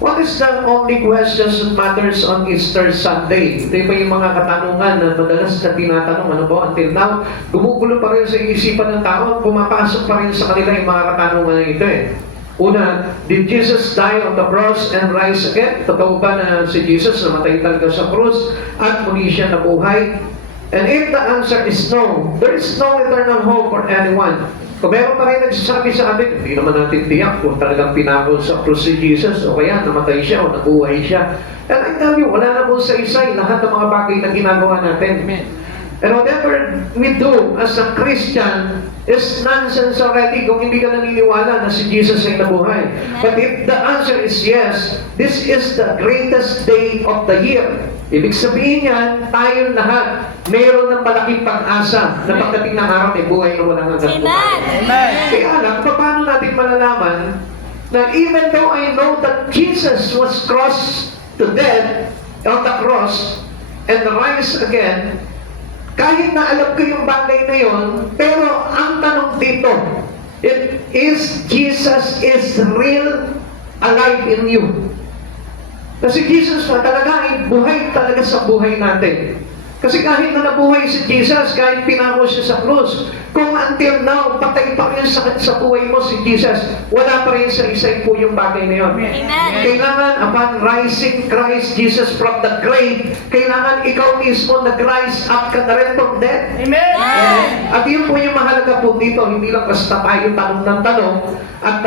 What is the only questions that matters on Easter Sunday? Ito pa yung mga katanungan na madalas na tinatanong, ano po, until now, gumugulo pa rin sa isipan ng tao, pumapasok pa rin sa kanila yung mga katanungan na ito eh. Una, did Jesus die on the cross and rise again? Totoo ba na si Jesus namatay talaga sa cross at muli siya nabuhay? And if the answer is no, there is no eternal hope for anyone. Kung meron pa rin nagsasabi sa atin, hindi naman natin tiyak kung talagang pinako sa krus si Jesus o kaya namatay siya o nabuhay siya. And I tell you, wala na po sa isa lahat ng mga bagay na ginagawa natin. And whatever we do as a Christian is nonsense already kung hindi ka naniniwala na si Jesus ay nabuhay. But if the answer is yes, this is the greatest day of the year. Ibig sabihin yan, tayo lahat, mayroon ng malaking pag-asa na pagdating ng araw may buhay na walang hanggang buhay. Kaya lang, paano natin malalaman na even though I know that Jesus was crossed to death on the cross and rise again, kahit na alam ko yung bagay na yun, pero ang tanong dito, is Jesus is real alive in you? Kasi Jesus na talaga ay buhay talaga sa buhay natin. Kasi kahit na nabuhay si Jesus, kahit pinako siya sa krus, kung until now, patay pa rin sa buhay mo si Jesus, wala pa rin sa isa po yung bagay na yun. Kailangan, upon rising Christ Jesus from the grave, kailangan ikaw mismo nag-rise up ka na rin from death. Amen! At yun po yung mahalaga po dito, hindi lang basta tayo tanong ng tanong at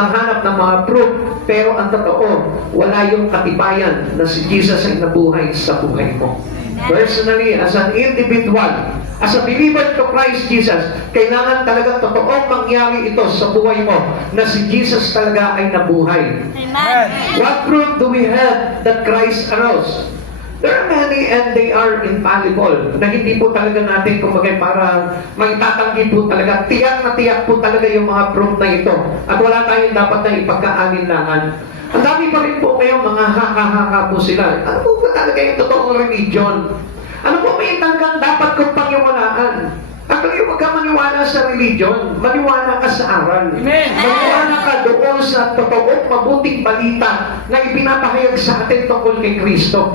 hanap ng mga proof, pero ang totoo, wala yung katibayan na si Jesus ay nabuhay sa buhay mo. Personally, as an individual, as a believer to Christ Jesus, kailangan talagang totoong mangyari ito sa buhay mo na si Jesus talaga ay nabuhay. Amen! What proof do we have that Christ arose? There are many and they are infallible na hindi po talaga natin kumagay para maitatanggi po talaga. Tiyak na tiyak po talaga yung mga proof na ito. At wala tayong dapat na ipagkaalinlangan. Ang dami pa rin po kayong mga haka-haka po sila. Ano po ba talaga yung totoong religion? Ano po ba yung talagang dapat kong pangyawalaan? Actually, huwag ka maniwala sa religion. Maniwala ka sa aral. Amen. Maniwala ka doon sa totoong mabuting balita na ipinapahayag sa atin tungkol kay Kristo.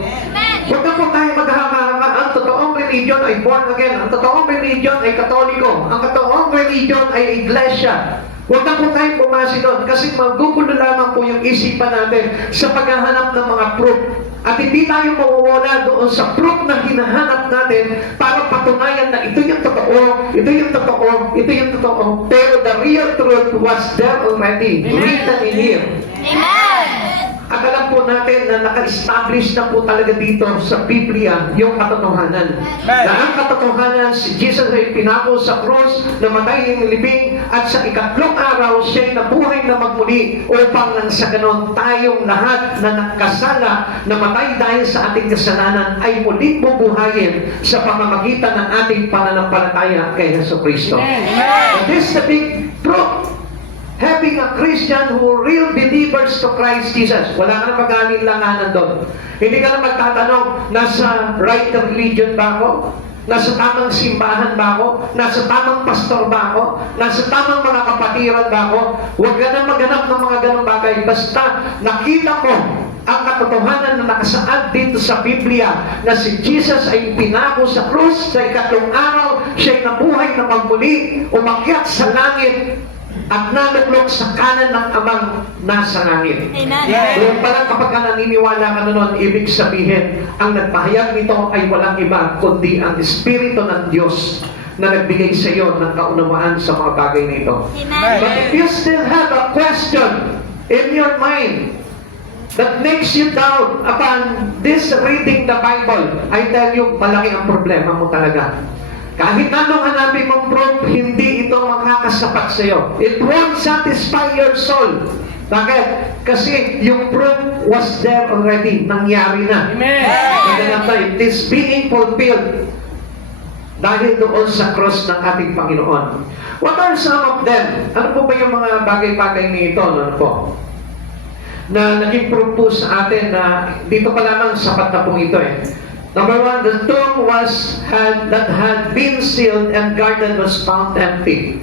Huwag na po tayo maghahanga. Ang totoong religion ay born again. Ang totoong religion ay katoliko. Ang totoong religion ay iglesia. Huwag na po tayo pumasi doon kasi magugulo lamang po yung isipan natin sa paghahanap ng mga proof. At hindi tayo mawawala doon sa proof na hinahanap natin para patunayan na ito yung totoo, ito yung totoo, ito yung totoo. Pero the real truth was there already, written in here. Amen! At alam po natin na naka-establish na po talaga dito sa Biblia yung katotohanan. Na ang katotohanan, si Jesus ay pinako sa cross, namatay ng libing, at sa ikatlong araw, siya'y nabuhay na magmuli upang nang sa ganon tayong lahat na nakasala, namatay dahil sa ating kasalanan, ay muling bubuhayin sa pamamagitan ng ating pananampalataya kay Jesucristo. And this is the big proof. Having a Christian who real believers to Christ Jesus. Wala ka na mag-alinlanganan doon. Hindi ka na magtatanong, nasa right religion ba ako? Nasa tamang simbahan ba ako? Nasa tamang pastor ba ako? Nasa tamang mga kapatiran ba ako? Huwag ka na maghanap ng mga ganong bagay. Basta nakita mo ang katotohanan na nakasaad dito sa Biblia na si Jesus ay pinako sa krus sa ikatlong araw, siya'y nabuhay na magmuli, umakyat sa langit, at naluklok sa kanan ng Amang nasa langit. Doon pala kapag ka naniniwala ka noon, ibig sabihin, ang nagpahayag nito ay walang iba, kundi ang Espiritu ng Diyos na nagbigay sa iyo ng kaunawaan sa mga bagay na ito. But if you still have a question in your mind that makes you doubt upon this reading the Bible, I tell you, malaki ang problema mo talaga. Kahit anong hanapin mong proof, hindi ito makakasapat sa iyo. It won't satisfy your soul. Bakit? Kasi yung proof was there already. Nangyari na. Amen. It is being fulfilled dahil doon sa cross ng ating Panginoon. What are some of them? Ano po ba yung mga bagay-bagay nito? Ano po? Na naging proof po sa atin na dito pa lamang sapat na po ito eh. Number one, the tomb that had been sealed and guarded was found empty.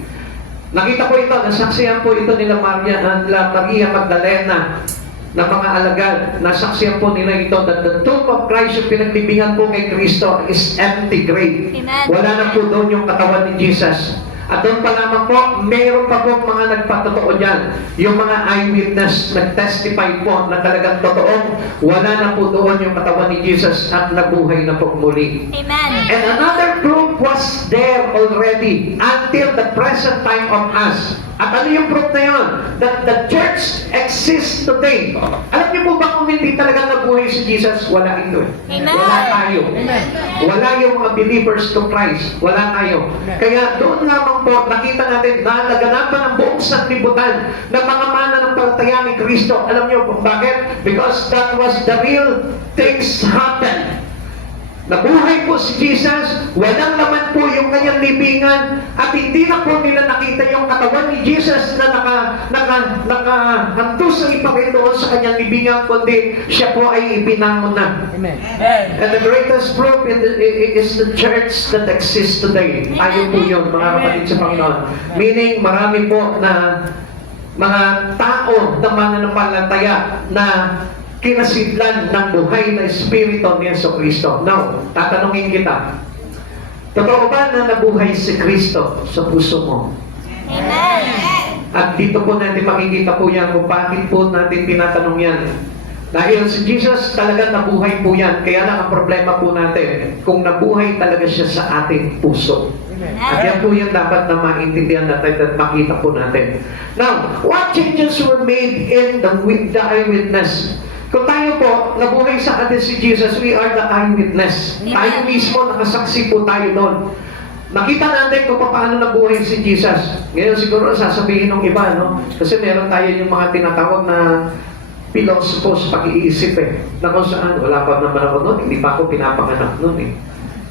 Nakita po ito, nasaksihan po ito nila Maria Magdalena na mga alagad, nasaksiyan po nila ito that the tomb of Christ, yung pinaglibingan po kay Kristo, is empty grave. Amen. Wala na po doon yung katawan ni Jesus. At doon pa lamang po, mayroon pa po mga nagpatotoo dyan. Yung mga eyewitness nag-testify po na talagang totoong wala na po doon yung katawan ni Jesus at nabuhay na po muli. Amen. And another proof was there already until the present time of us. At ano yung proof na yun? That the church exists today. Alam niyo po ba kung hindi talaga nabuhay si Jesus? Wala ito eh. Amen. Wala tayo. Wala yung mga believers to Christ. Wala tayo. Kaya doon lamang po, nakita natin na naganapan ng buong sanlibutan ng mga mananampalataya ni Kristo. Alam niyo kung bakit? Because that was the real things happen. Nabuhay po si Jesus, walang laman po yung kanyang libingan, at hindi na po nila nakita yung katawan ni Jesus na nakahantos ang iparin doon sa kanyang libingan, kundi siya po ay ibinangon na. Amen. And the greatest proof is the church that exists today. Tayo po yun, mga kapatid sa Panginoon. Meaning, marami po na mga tao na mananampalataya na kinasidlan ng buhay na Espiritu ni Jesucristo. Now, tatanungin kita, totoo ba na nabuhay si Kristo sa puso mo? Amen. At dito po natin makikita po yan kung bakit po natin tinatanong yan. Dahil si Jesus talaga nabuhay po yan. Kaya lang ang problema po natin, kung nabuhay talaga siya sa ating puso. Kaya po yan dapat na maintindihan natin at makita po natin. Now, what changes were made in the eyewitness? Kung tayo po, nabuhay sa atin si Jesus, we are the eyewitness. Tayo mismo, nakasaksi po tayo doon. Nakita natin kung paano nabuhay si Jesus. Ngayon siguro sasabihin ng iba, no? Kasi meron tayo yung mga tinatawag na philosopher sa pag-iisip eh. Na kung saan, wala pa naman ako noon, hindi pa ako pinapanganak noon eh.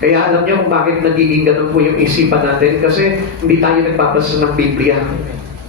Kaya alam niyo kung bakit nagiging ganun po yung isipan natin, kasi hindi tayo nagbabasa ng Biblia.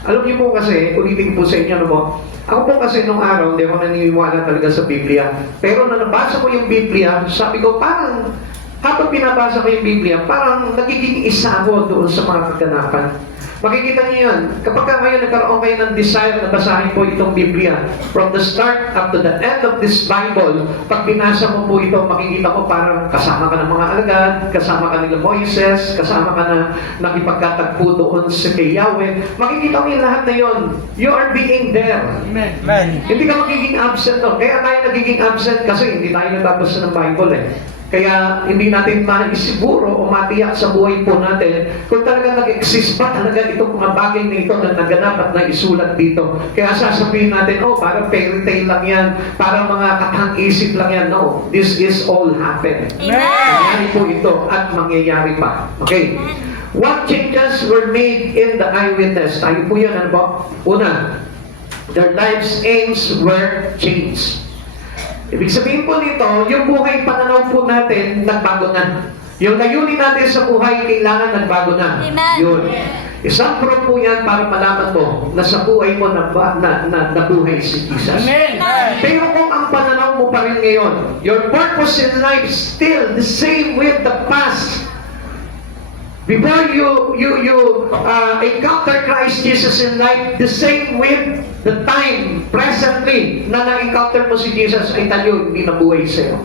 Alam niyo po kasi, ulitin po sa inyo, no po, ako po kasi nung araw, hindi ako naniniwala talaga sa Biblia. Pero na nabasa ko yung Biblia, sabi ko parang, habang pinabasa ko yung Biblia, parang nagiging isa ako doon sa mga kaganapan. Makikita niyo yan. Kapag kayo nagkaroon kayo ng desire na basahin po itong Biblia, from the start up to the end of this Bible, pag binasa mo po ito, makikita mo parang kasama ka ng mga alagad, kasama ka nila Moises, kasama ka na nakipagkatagpo doon sa kay Yahweh. Makikita mo yung lahat na yon. You are being there. Amen. Amen. Hindi ka magiging absent doon. Kaya tayo nagiging absent kasi hindi tayo nagbabasa ng Bible eh. Kaya hindi natin maisiguro o matiyak sa buhay po natin kung talaga nag-exist ba talaga itong mga bagay na ito na naganap at naisulat dito. Kaya sasabihin natin, oh, parang fairy tale lang yan, parang mga katang-isip lang yan. No, this is all happen. Mangyayari po ito at mangyayari pa. Okay. What changes were made in the eyewitness? Tayo po yan, ano po? Una, their lives' aims were changed. Ibig sabihin po nito, yung buhay pananaw po natin, nagbago na. Yung layunin natin sa buhay, kailangan nagbago na. Amen. Yun. Isang proof po yan para malaman mo na sa buhay mo nabuhay si Jesus. Amen. Pero kung ang pananaw mo pa rin ngayon, your purpose in life still the same with the past. Before you encounter Christ Jesus in life, the same with the time, presently, na na-encounter mo si Jesus ay tayo, hindi nabuhay sa'yo.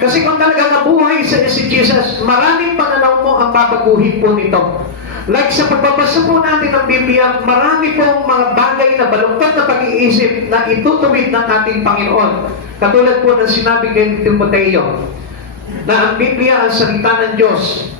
Kasi kung talaga nabuhay sa'yo si Jesus, maraming pananaw mo ang babaguhin po nito. Like sa pagbabasa po natin ng Biblia, marami pong mga bagay na balungkot na pag-iisip na itutuwid ng ating Panginoon. Katulad po ng sinabi kay Timoteo, na ang Biblia ang salita ng Diyos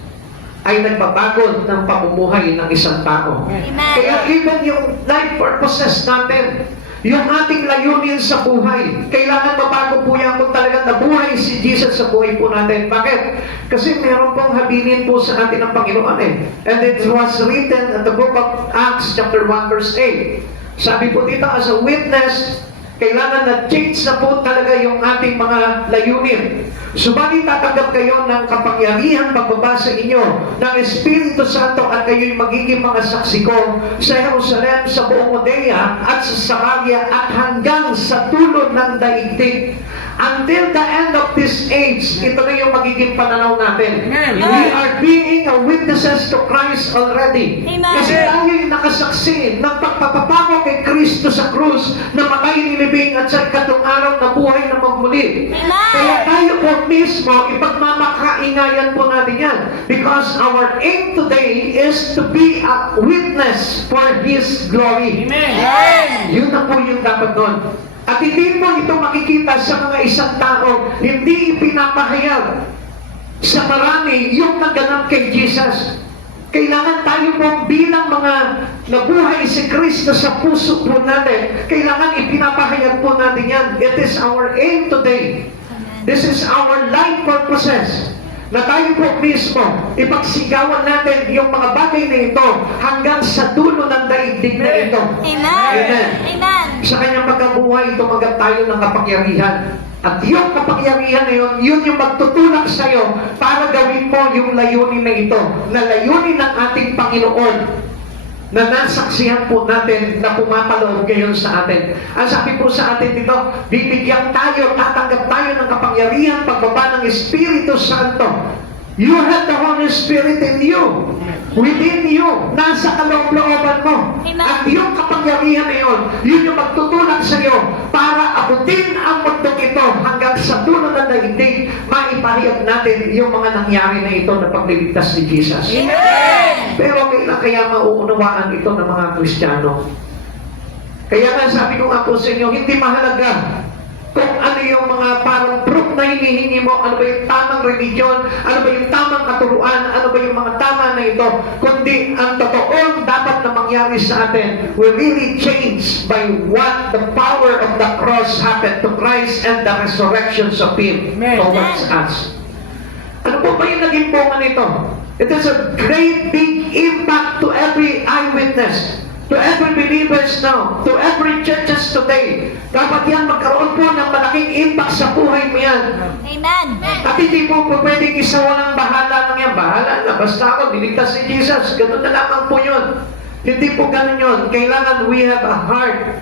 ay nagbabago ng pamumuhay ng isang tao. Amen. Kaya even yung life purposes natin, yung ating layunin sa buhay, kailangan mabago po yan kung talagang nabuhay si Jesus sa buhay po natin. Bakit? Kasi meron pong habilin po sa atin ng Panginoon eh. And it was written in the book of Acts chapter 1 verse 8. Sabi po dito, as a witness, kailangan na change na po talaga yung ating mga layunin. Subalit tatanggap kayo ng kapangyarihan pagbaba sa inyo ng Espiritu Santo at kayo'y magiging mga saksi ko sa Jerusalem, sa buong Judea at sa Samaria at hanggang sa dulo ng daigdig. Until the end of this age, ito na yung magiging pananaw natin. Amen. We are being witnesses to Christ already. Amen. Kasi tayo yung nakasaksi ng pagpapapago kay Kristo sa krus na matay nilibing at sa ikatlong araw na buhay na magmuli. Amen. Kaya tayo po mismo, ipagmamakaingayan po natin yan. Because our aim today is to be a witness for His glory. Amen. Yun na po yung dapat doon. At hindi mo ito makikita sa mga isang tao, hindi ipinapahayag sa marami yung naganap kay Jesus. Kailangan tayo po bilang mga nabuhay si Kristo sa puso po natin, kailangan ipinapahayag po natin yan. It is our aim today. This is our life purposes. Na tayo po mismo, ipagsigawan natin yung mga bagay na ito hanggang sa dulo ng daigdig na ito. Amen. Amen. Sa kanyang pagkabuhay, tumanggap tayo ng kapangyarihan. At yung kapangyarihan na yun, yun yung magtutulak sa'yo para gawin mo yung layunin na ito. Na layunin ng ating Panginoon na nasaksihan po natin na pumapaloob ngayon sa atin. Ang sabi po sa atin dito, bibigyan tayo, tatanggap tayo ng kapangyarihan pagbaba ng Espiritu Santo. You have the Holy Spirit in you. Within you. Nasa kaloob-looban mo. Amen. At yung kapangyarihan na yun, yun yung magtutulak sa iyo para abutin ang mundong ito hanggang sa dulo ng daigdig, maipahayag natin yung mga nangyari na ito na pagliligtas ni Jesus. Amen. Pero kailan kaya mauunawaan ito ng mga Kristiyano? Kaya nga sabi ko nga po sa inyo, hindi mahalaga kung ano yung mga parang proof na hinihingi mo, ano ba yung tamang religion, ano ba yung tamang katuruan, ano ba yung mga tama na ito, kundi ang totoong dapat na mangyari sa atin will really change by what the power of the cross happened to Christ and the resurrections of Him Amen. towards us. Ano po ba yung naging bunga nito? It is a great big impact to every eyewitness, to every believers now, to every churches today. Dapat yan magkaroon po ng malaking impact sa buhay mo yan. Amen. At hindi po pwedeng isa walang bahala lang yan. Bahala na, basta ako, niligtas si Jesus. Ganun na lamang po yun. Hindi po ganun yun. Kailangan we have a heart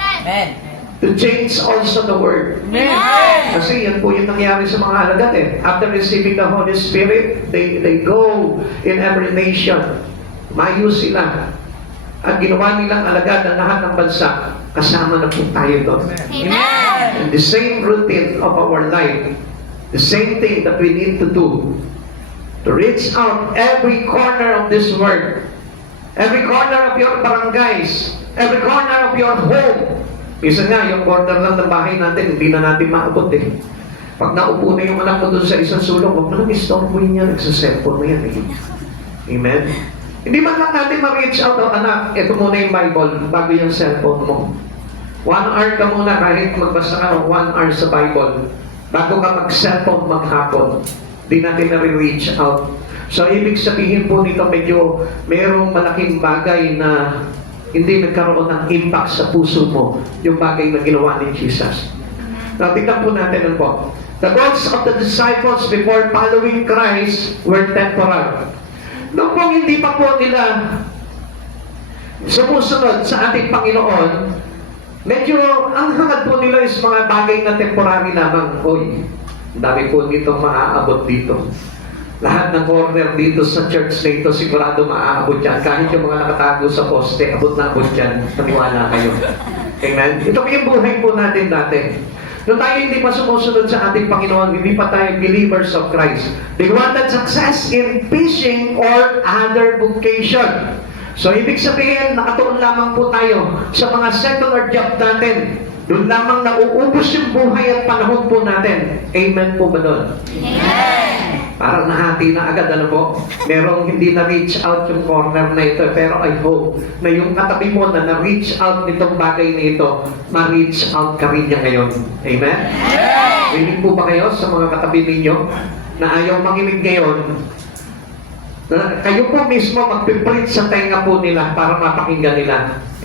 Amen. to change also the word. Amen. Kasi yan po yung nangyari sa mga alagad eh. After receiving the Holy Spirit, they go in every nation. Mayo sila. At ginawa nilang alagad ang lahat ng bansa. Kasama na po tayo doon. Amen. And the same routine of our life, the same thing that we need to do, to reach out every corner of this world, every corner of your barangays, every corner of your home. Minsan nga, yung corner lang ng bahay natin, hindi na natin maabot eh. Pag naupo na yung anak mo doon sa isang sulok, huwag mo nang istorbohin yan, nagsa-cellphone na yan eh. Amen? Hindi man lang natin ma-reach out, oh, anak, ito muna yung Bible, bago yung cellphone mo. 1 hour ka muna, kahit magbasa ka ng 1 hour sa Bible, bago ka mag-cellphone maghapon, di natin na-reach out. So, ibig sabihin po nito, medyo mayroong malaking bagay na hindi nagkaroon ng impact sa puso mo, yung bagay na ginawa ni Jesus. Now, tingnan po natin ano po. The goals of the disciples before following Christ were temporal. Noong po hindi pa po nila sumusunod sa ating Panginoon, medyo ang hangad po nila is mga bagay na temporary lamang. Hoy, dami po dito maaabot dito. Lahat ng corner dito sa church na ito, sigurado maaabot yan. Kahit yung mga nakatago sa poste, abot na abot yan. Maniwala kayo. Amen? Ito po yung buhay po natin dati. Noong tayo hindi pa sumusunod sa ating Panginoon, hindi pa tayo believers of Christ. They wanted success in fishing or other vocation. So, ibig sabihin, nakatuon lamang po tayo sa mga secular job natin. Doon lamang nauubos yung buhay at panahon po natin. Amen po ba doon? Amen. Parang nahati na agad, ano po? Merong hindi na-reach out yung corner na ito. Pero I hope na yung katabi mo na na-reach out nitong bagay na ito, ma-reach out ka rin niya ngayon. Amen? Willing po ba kayo sa mga katabi ninyo na ayaw manginig ngayon? Na kayo po mismo magpipreach sa tenga po nila para mapakinggan nila.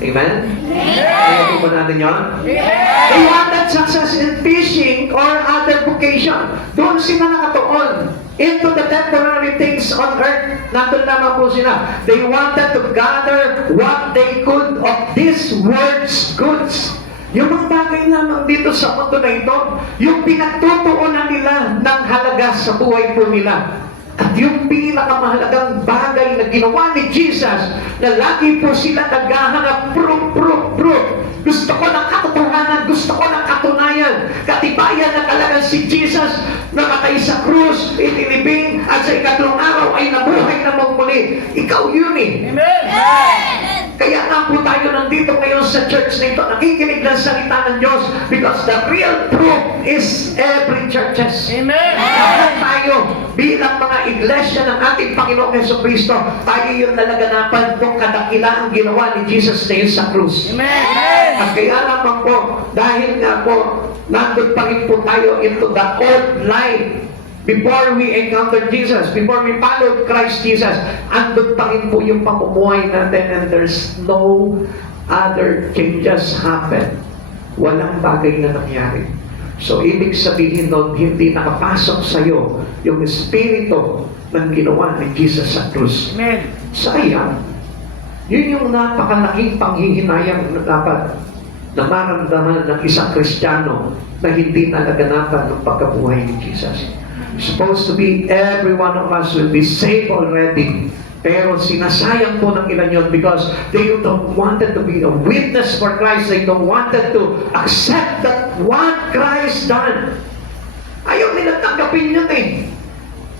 Amen? Kaya po ba natin yun? They wanted success in fishing or other vocation. Doon sila nakatuon. Into the temporary things on earth. Nandun naman po sila. They wanted to gather what they could of this world's goods. Yung mga bagay lamang dito sa mundo na ito, yung pinagtutuunan nila ng halaga sa buhay po nila. At yung pinakamahalagang bagay na ginawa ni Jesus, na lagi po sila naghahanap, proof. Gusto ko ng katotohanan, gusto ko ng katunayan. Katibayan na talagang si Jesus namatay sa krus, itinibing, at sa ikatlong araw ay nabuhay na muli. Ikaw yun eh. Amen. Kaya nga po tayo nandito ngayon sa church na ito, nakikinig ng salita ng Diyos, because the real proof is every churches. Amen. Kaya tayo, bilang mga iglesia ng ating Panginoong Jesucristo, tayo yung nalaganapan kung kadakilaang ginawa ni Jesus na yun sa krus. Amen. At kaya naman po, dahil nga po, nandun pa rin po tayo into the old life. Before we encountered Jesus, before we followed Christ Jesus, andun pa rin po yung pamumuhay natin, and there's no other changes happen. Walang bagay na nangyari. So, ibig sabihin nun, hindi nakapasok sa'yo yung espiritu ng ginawa ni Jesus sa krus. Amen. Sayang. Yun yung napakalaking panghihinayang na dapat na maramdaman ng isang Kristiyano na hindi nalaganapan ng pagkabuhay ni Jesus. Supposed to be every one of us will be saved already. Pero sinasayang po ng ilan yun because they don't wanted to be a witness for Christ. They don't wanted to accept that what Christ done. Ayaw nila tanggapin yun eh.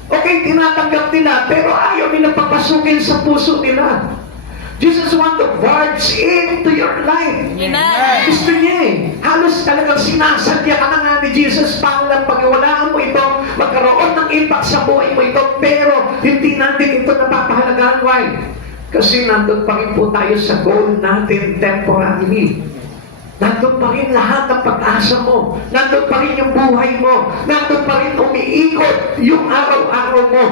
Okay, tinatanggap nila, pero ayaw nila papasukin sa puso nila. Jesus want to barge into your life. Amen. Gusto niya eh. Halos talagang sinasadya ka na nga ni Jesus para lang pag-iwalaan mo ito, magkaroon ng impact sa buhay mo ito, pero hindi natin ito napapahalagaan. Why? Kasi nandun pa rin po tayo sa goal natin temporarily. Nandun pa rin lahat ng pag-asa mo. Nandun pa rin yung buhay mo. Nandun pa rin umiikot yung araw-araw mo.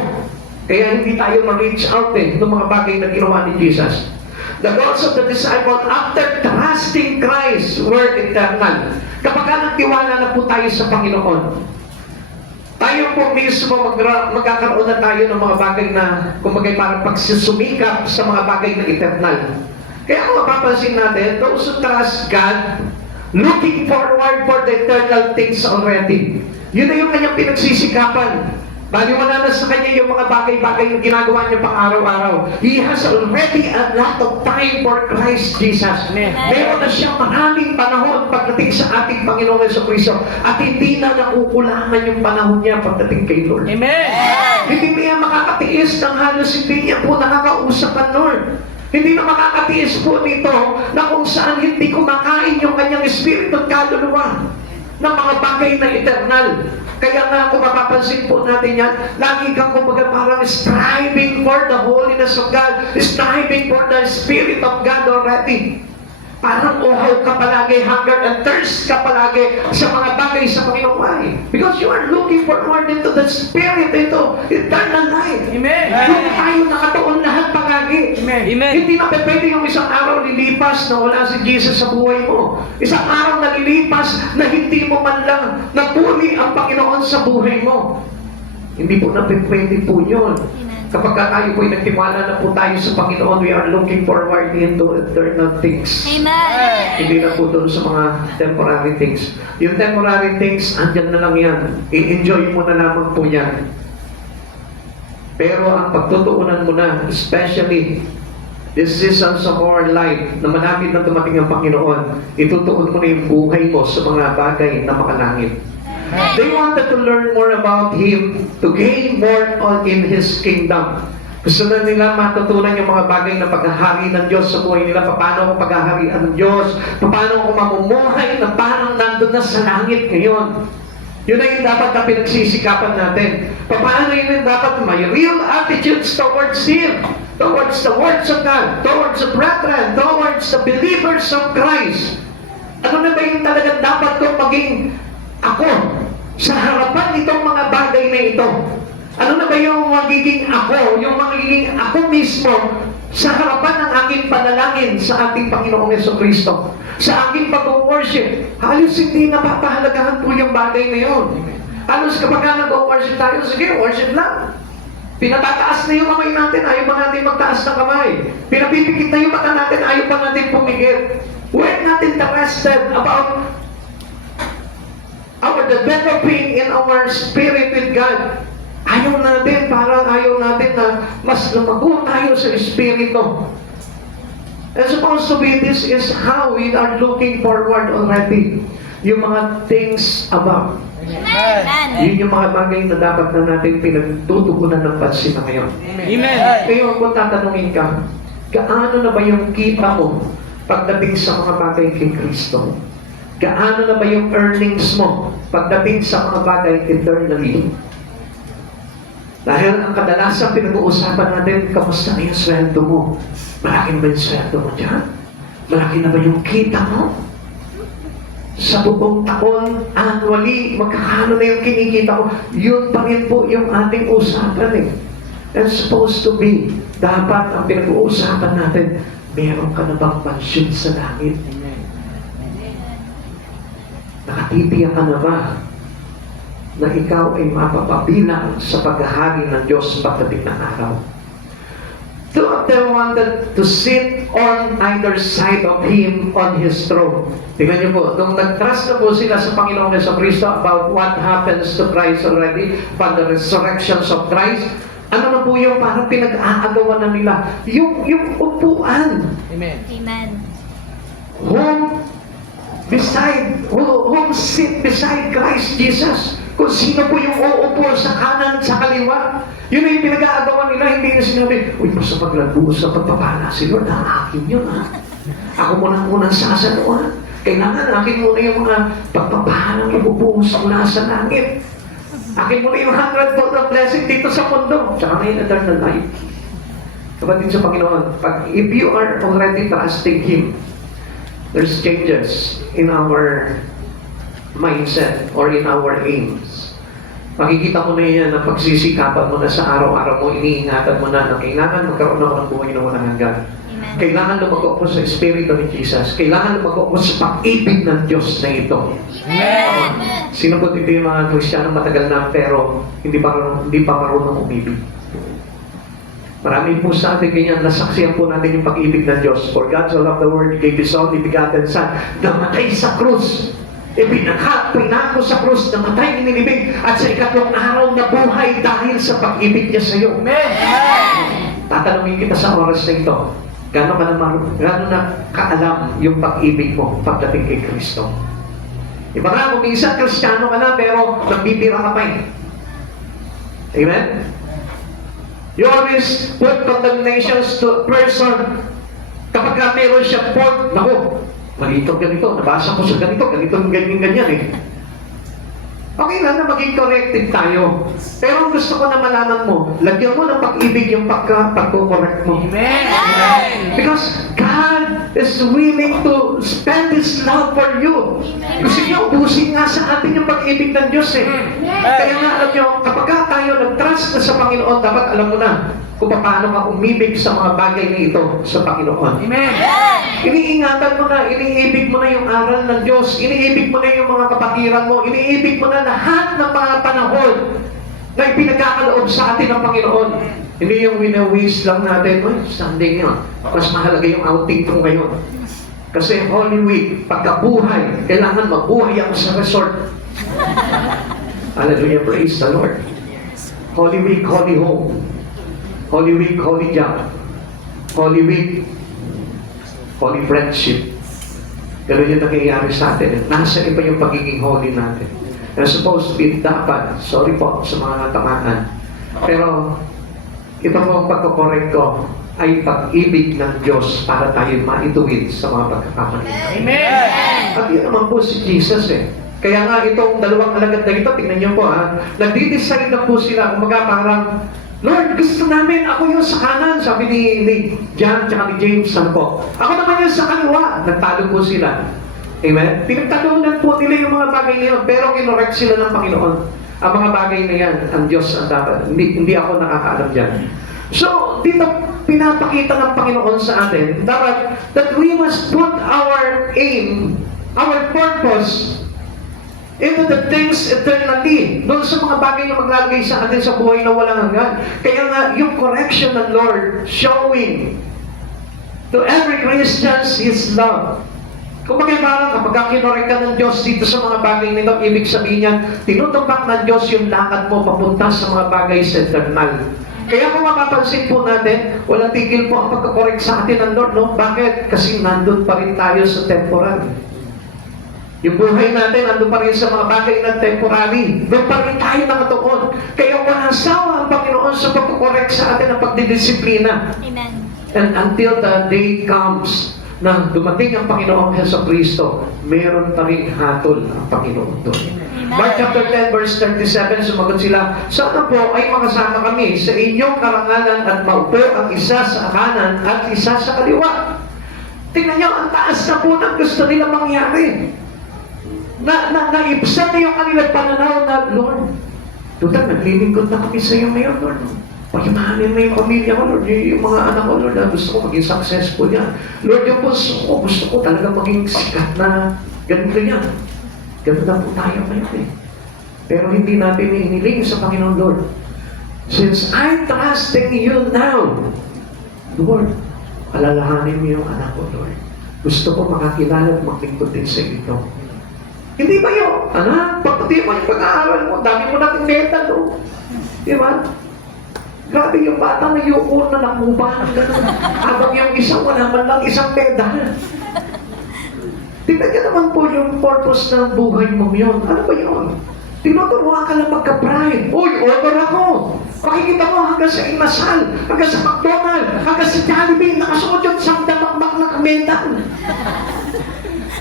Kaya hindi tayo ma-reach out ng mga bagay na ginawa ni Jesus. The goals of the disciple after trusting Christ were eternal. Kapag nagtiwala na po tayo sa Panginoon, tayo po mismo magkakaroon na tayo ng mga bagay na kumbaga parang pagsusumikap sa mga bagay na eternal. Kaya kung mapapansin natin, those who trust God, looking forward for the eternal things already. Yun na yung kanyang pinagsisikapan. Baliwala na sa kanya yung mga bagay-bagay yung ginagawa niya pang araw-araw. He has already a lot of time for Christ Jesus. Amen. Meron na siyang maraming panahon pagdating sa ating Panginoong Jesucristo. At hindi na nakukulangan yung panahon niya pagdating kay Lord. Amen. Hindi niya makakatiis ng halos hindi niya po nakakausap ang Lord. Hindi na makakatiis po nito na kung saan hindi kumakain yung kanyang espiritu at kaluluwa ng mga bagay na eternal. Kaya nga kung mapapansin po natin yan, lagi kang kumbaga parang striving for the holiness of God, striving for the Spirit of God already. Parang uhaw ka palagi, hunger and thirst ka palagi sa mga bagay sa Panginoon. Why? Because you are looking forward into the Spirit, into eternal life. Amen. Doon tayo nakatuon lahat palagi. Amen. Hindi na pwede yung isang araw lilipas na wala si Jesus sa buhay mo. Isang araw na lilipas na hindi mo man lang napuli ang Panginoon sa buhay mo. Hindi po na pwede po yun. Kapag tayo po ay nagtiwala na po tayo sa Panginoon, we are looking forward into eternal things. Amen. Hindi na po doon sa mga temporary things. Yung temporary things, andyan na lang yan. I-enjoy mo na lamang po yan. Pero ang pagtutuunan mo na, especially this seasons of our life, na malapit na dumating ang Panginoon, itutuon mo na yung buhay mo sa mga bagay na makalangit. They wanted to learn more about Him, to gain more in His kingdom. Gusto na nila matutunan yung mga bagay na paghahari ng Diyos sa buhay nila. Paano ako paghaharian ng Diyos? Paano ako mamumuhay na parang nandun na sa langit ngayon? Yun na yung dapat na pinagsisikapan natin. Paano yun yung dapat may real attitudes towards Him, towards the words of God, towards the brethren, towards the believers of Christ. Ano na ba yung talagang dapat kong maging ako sa harapan nitong mga bagay na ito? Ano na ba yung magiging ako, yung magiging ako mismo sa harapan ng aking panalangin sa ating Panginoong Jesucristo, sa aking pag-worship? Halos hindi napapahalagahan po yung bagay na yun. Halos kapag nag-worship tayo, sige, worship lang. Pinatataas na yung kamay natin, ayaw pa natin magtaas ng kamay. Pinapipikit na yung mata natin, ayaw pa natin pumigil. We're not interested about our developing in our spirit with God. Ayaw natin, parang ayaw natin na mas lumago tayo sa Espiritu. And supposed to be, this is how we are looking forward already. Yung mga things above. Amen. Yun yung mga bagay na dapat na natin pinagtutugunan ng pansin na ngayon. Amen. Ngayon kung tatanungin ka, gaano na ba yung kita mo pagdating sa mga bagay kay Kristo? Gaano na ba yung earnings mo pagdating sa mga bagay eternally? Dahil ang kadalasan pinag-uusapan natin, kamusta na yung sweldo mo? Malaki na ba yung sweldo mo dyan? Malaki na ba yung kita mo? Sa buong taon, annually, magkakano na yung kinikita mo? Yun pa rin po yung ating usapan eh. And supposed to be, dapat ang pinag-uusapan natin, meron ka na bang mansyon sa langit? Nakatitiyak ka na ba na ikaw ay mapapabilang sa paghahari ng Diyos pagdating ng araw? Two of them wanted to sit on either side of Him on His throne. Tingnan niyo po, nung nag-trust na po sila sa Panginoon Yeso Cristo about what happens to Christ already, upon the resurrections of Christ, ano na po yung parang pinag-aagawan na nila? Yung upuan. Amen. Amen. Whom sit beside Christ Jesus. Kung sino po yung uupo sa kanan, sa kaliwa. Yun na yung pinag-aagawan nila. Hindi na sinabi, uy, basta paglabuo sa pagpapala si Lord, akin yun ha. Ako muna sasano ha. Kailangan akin muna yung mga pagpapalang ibubuhos mula sa langit. Akin muna yung 100-fold of blessing dito sa mundo. Tsaka na yung eternal life. Kapatid sa Panginoon, if you are already trusting Him, there's changes in our mindset or in our aims. Makikita mo na yan na pagsisikapan mo na sa araw-araw mo, iniingatan mo na na kailangan magkaroon ako ng buhay na walang hanggan. Amen. Kailangan lumago ako sa Espiritu ni Jesus. Kailangan lumago ako sa pag-ibig ng Diyos na ito. Amen. Sino po dito yung mga Kristiyano matagal na pero hindi pa marunong umibig? Marami po sa atin ganyan, nasaksiyan po natin yung pag-ibig ng Diyos. For God so loved the world, He gave His only begotten Son, namatay sa krus. Pinako sa krus, namatay, inilibing, at sa ikatlong araw na buhay dahil sa pag-ibig niya sa iyo. Amen. Tatanungin kita sa oras na ito, gaano na kaalam yung pag-ibig mo pagdating kay Kristo? Iba nga, kung minsan Kristiyano ka na, pero nagbibira ka pa eh. Amen? You always put condemnations to a person. Kapag ka meron siya fault, naku, malito ganito, nabasa ko sa ganito, ganyan eh. Okay lang na maging corrective tayo. Pero ang gusto ko na malaman mo, lagyan mo ng pag-ibig yung pagko-correct mo. Amen. Because God is willing to spend His love for you. Gusto niya ubusin nga sa atin yung pag-ibig ng Diyos eh. Kaya nga alam niyo, kapag tayo nag-trust na sa Panginoon, dapat alam mo na kung paano ka umibig sa mga bagay na ito sa Panginoon. Amen. Iniingatan mo na, iniibig mo na yung aral ng Diyos, iniibig mo na yung mga kapatiran mo, iniibig mo na lahat ng mga panahon na ipinagkakaloob sa atin ng Panginoon. Hindi yung winawish lang natin, Sunday yun, mas mahalaga yung outing ko ngayon. Kasi Holy Week, pagkabuhay, kailangan mabuhay ako sa resort. Hallelujah, praise the Lord. Holy Week, Holy Home. Holy Week, Holy Job. Holy Week, Holy Friendship. Ganun yung nangyayari sa atin. Nasa iba yung pagiging holy natin. And supposed to be dapat, sorry po sa mga tamaan, pero ito po ang pagkakorek ko ay pag-ibig ng Diyos para tayo maituwid sa mga pagkakamali. Amen. At yun naman po si Jesus eh. Kaya nga itong dalawang alagad na ito, tingnan niyo po ha, nagdi-decide na po sila, kumaga parang, Lord, gusto namin, ako yung sa kanan, sabi ni John at ni James, ano po. Ako naman yung sa kaliwa. Nagtalo po sila. Amen? Pinagtalunan po nila yung mga bagay na yun, pero kinorek sila ng Panginoon. Ang mga bagay na yan, ang Diyos ang dapat. Hindi ako nakakaalam dyan. So, dito pinapakita ng Panginoon sa atin, dapat that we must put our aim, our purpose, into the things eternally. Doon sa mga bagay na maglalagay sa atin sa buhay na walang hanggan. Kaya nga, yung correction ng Lord, showing to every Christian His love. Kung parang kapag kinorek ka ng Diyos dito sa mga bagay nito, ibig sabihin niyan, tinutupak ng Diyos yung lakad mo papunta sa mga bagay sa eternal. Kaya kung mapapansin po natin, walang tigil po ang pagkakorek sa atin ng Lord, no? Bakit? Kasi nandun pa rin tayo sa temporal. Yung buhay natin, nandun pa rin sa mga bagay na temporary. Doon pa rin tayo nakatuon. Kaya walang sawa ang Panginoon sa pagkakorek sa atin ng pagdidisiplina. Amen. And until the day comes na dumating ang Panginoong Jesucristo, meron pa rin hatol ang Panginoon doon. Mark chapter 10 verse 37, sumagot sila, sana po ay makasama kami sa inyong karangalan at maupo ang isa sa kanan at isa sa kaliwa. Tingnan niyo, ang taas na po ng gusto nila mangyari. Naibsan na yung kanilang pananaw na, Lord, total, naglilingkod na kami sa iyo ngayon, Lord. Pakimahanin mo yung pamilya ko, Lord, yung mga anak ko, Lord, gusto ko maging successful yan. Lord, yung gusto ko talaga maging sikat na ganito yan. Ganun na po tayo ngayon eh. Pero hindi natin hiniling sa Panginoon, Lord. Since I'm trusting you now, Lord, alalahanin mo yung anak ko, Lord. Gusto ko makakilala at maglingkod din sa ito. Hindi ba yun? Anak, pagpati mo yung pag-aaral mo, dami mo natin medal, no? Di ba? Grabe yung bata na yuko na nakuha ng gano'n. Habang yung isang wala man lang isang medal. Tingnan niyo naman po yung purpose ng buhay mo yun. Ano ba yun? Tinuturuan ka lang magka-pride. Uy, order ako. Pakikita mo hanggang sa Inasal, hanggang sa McDonald, hanggang sa Jollibee, nakasuot yung isang damakmak na kamedal.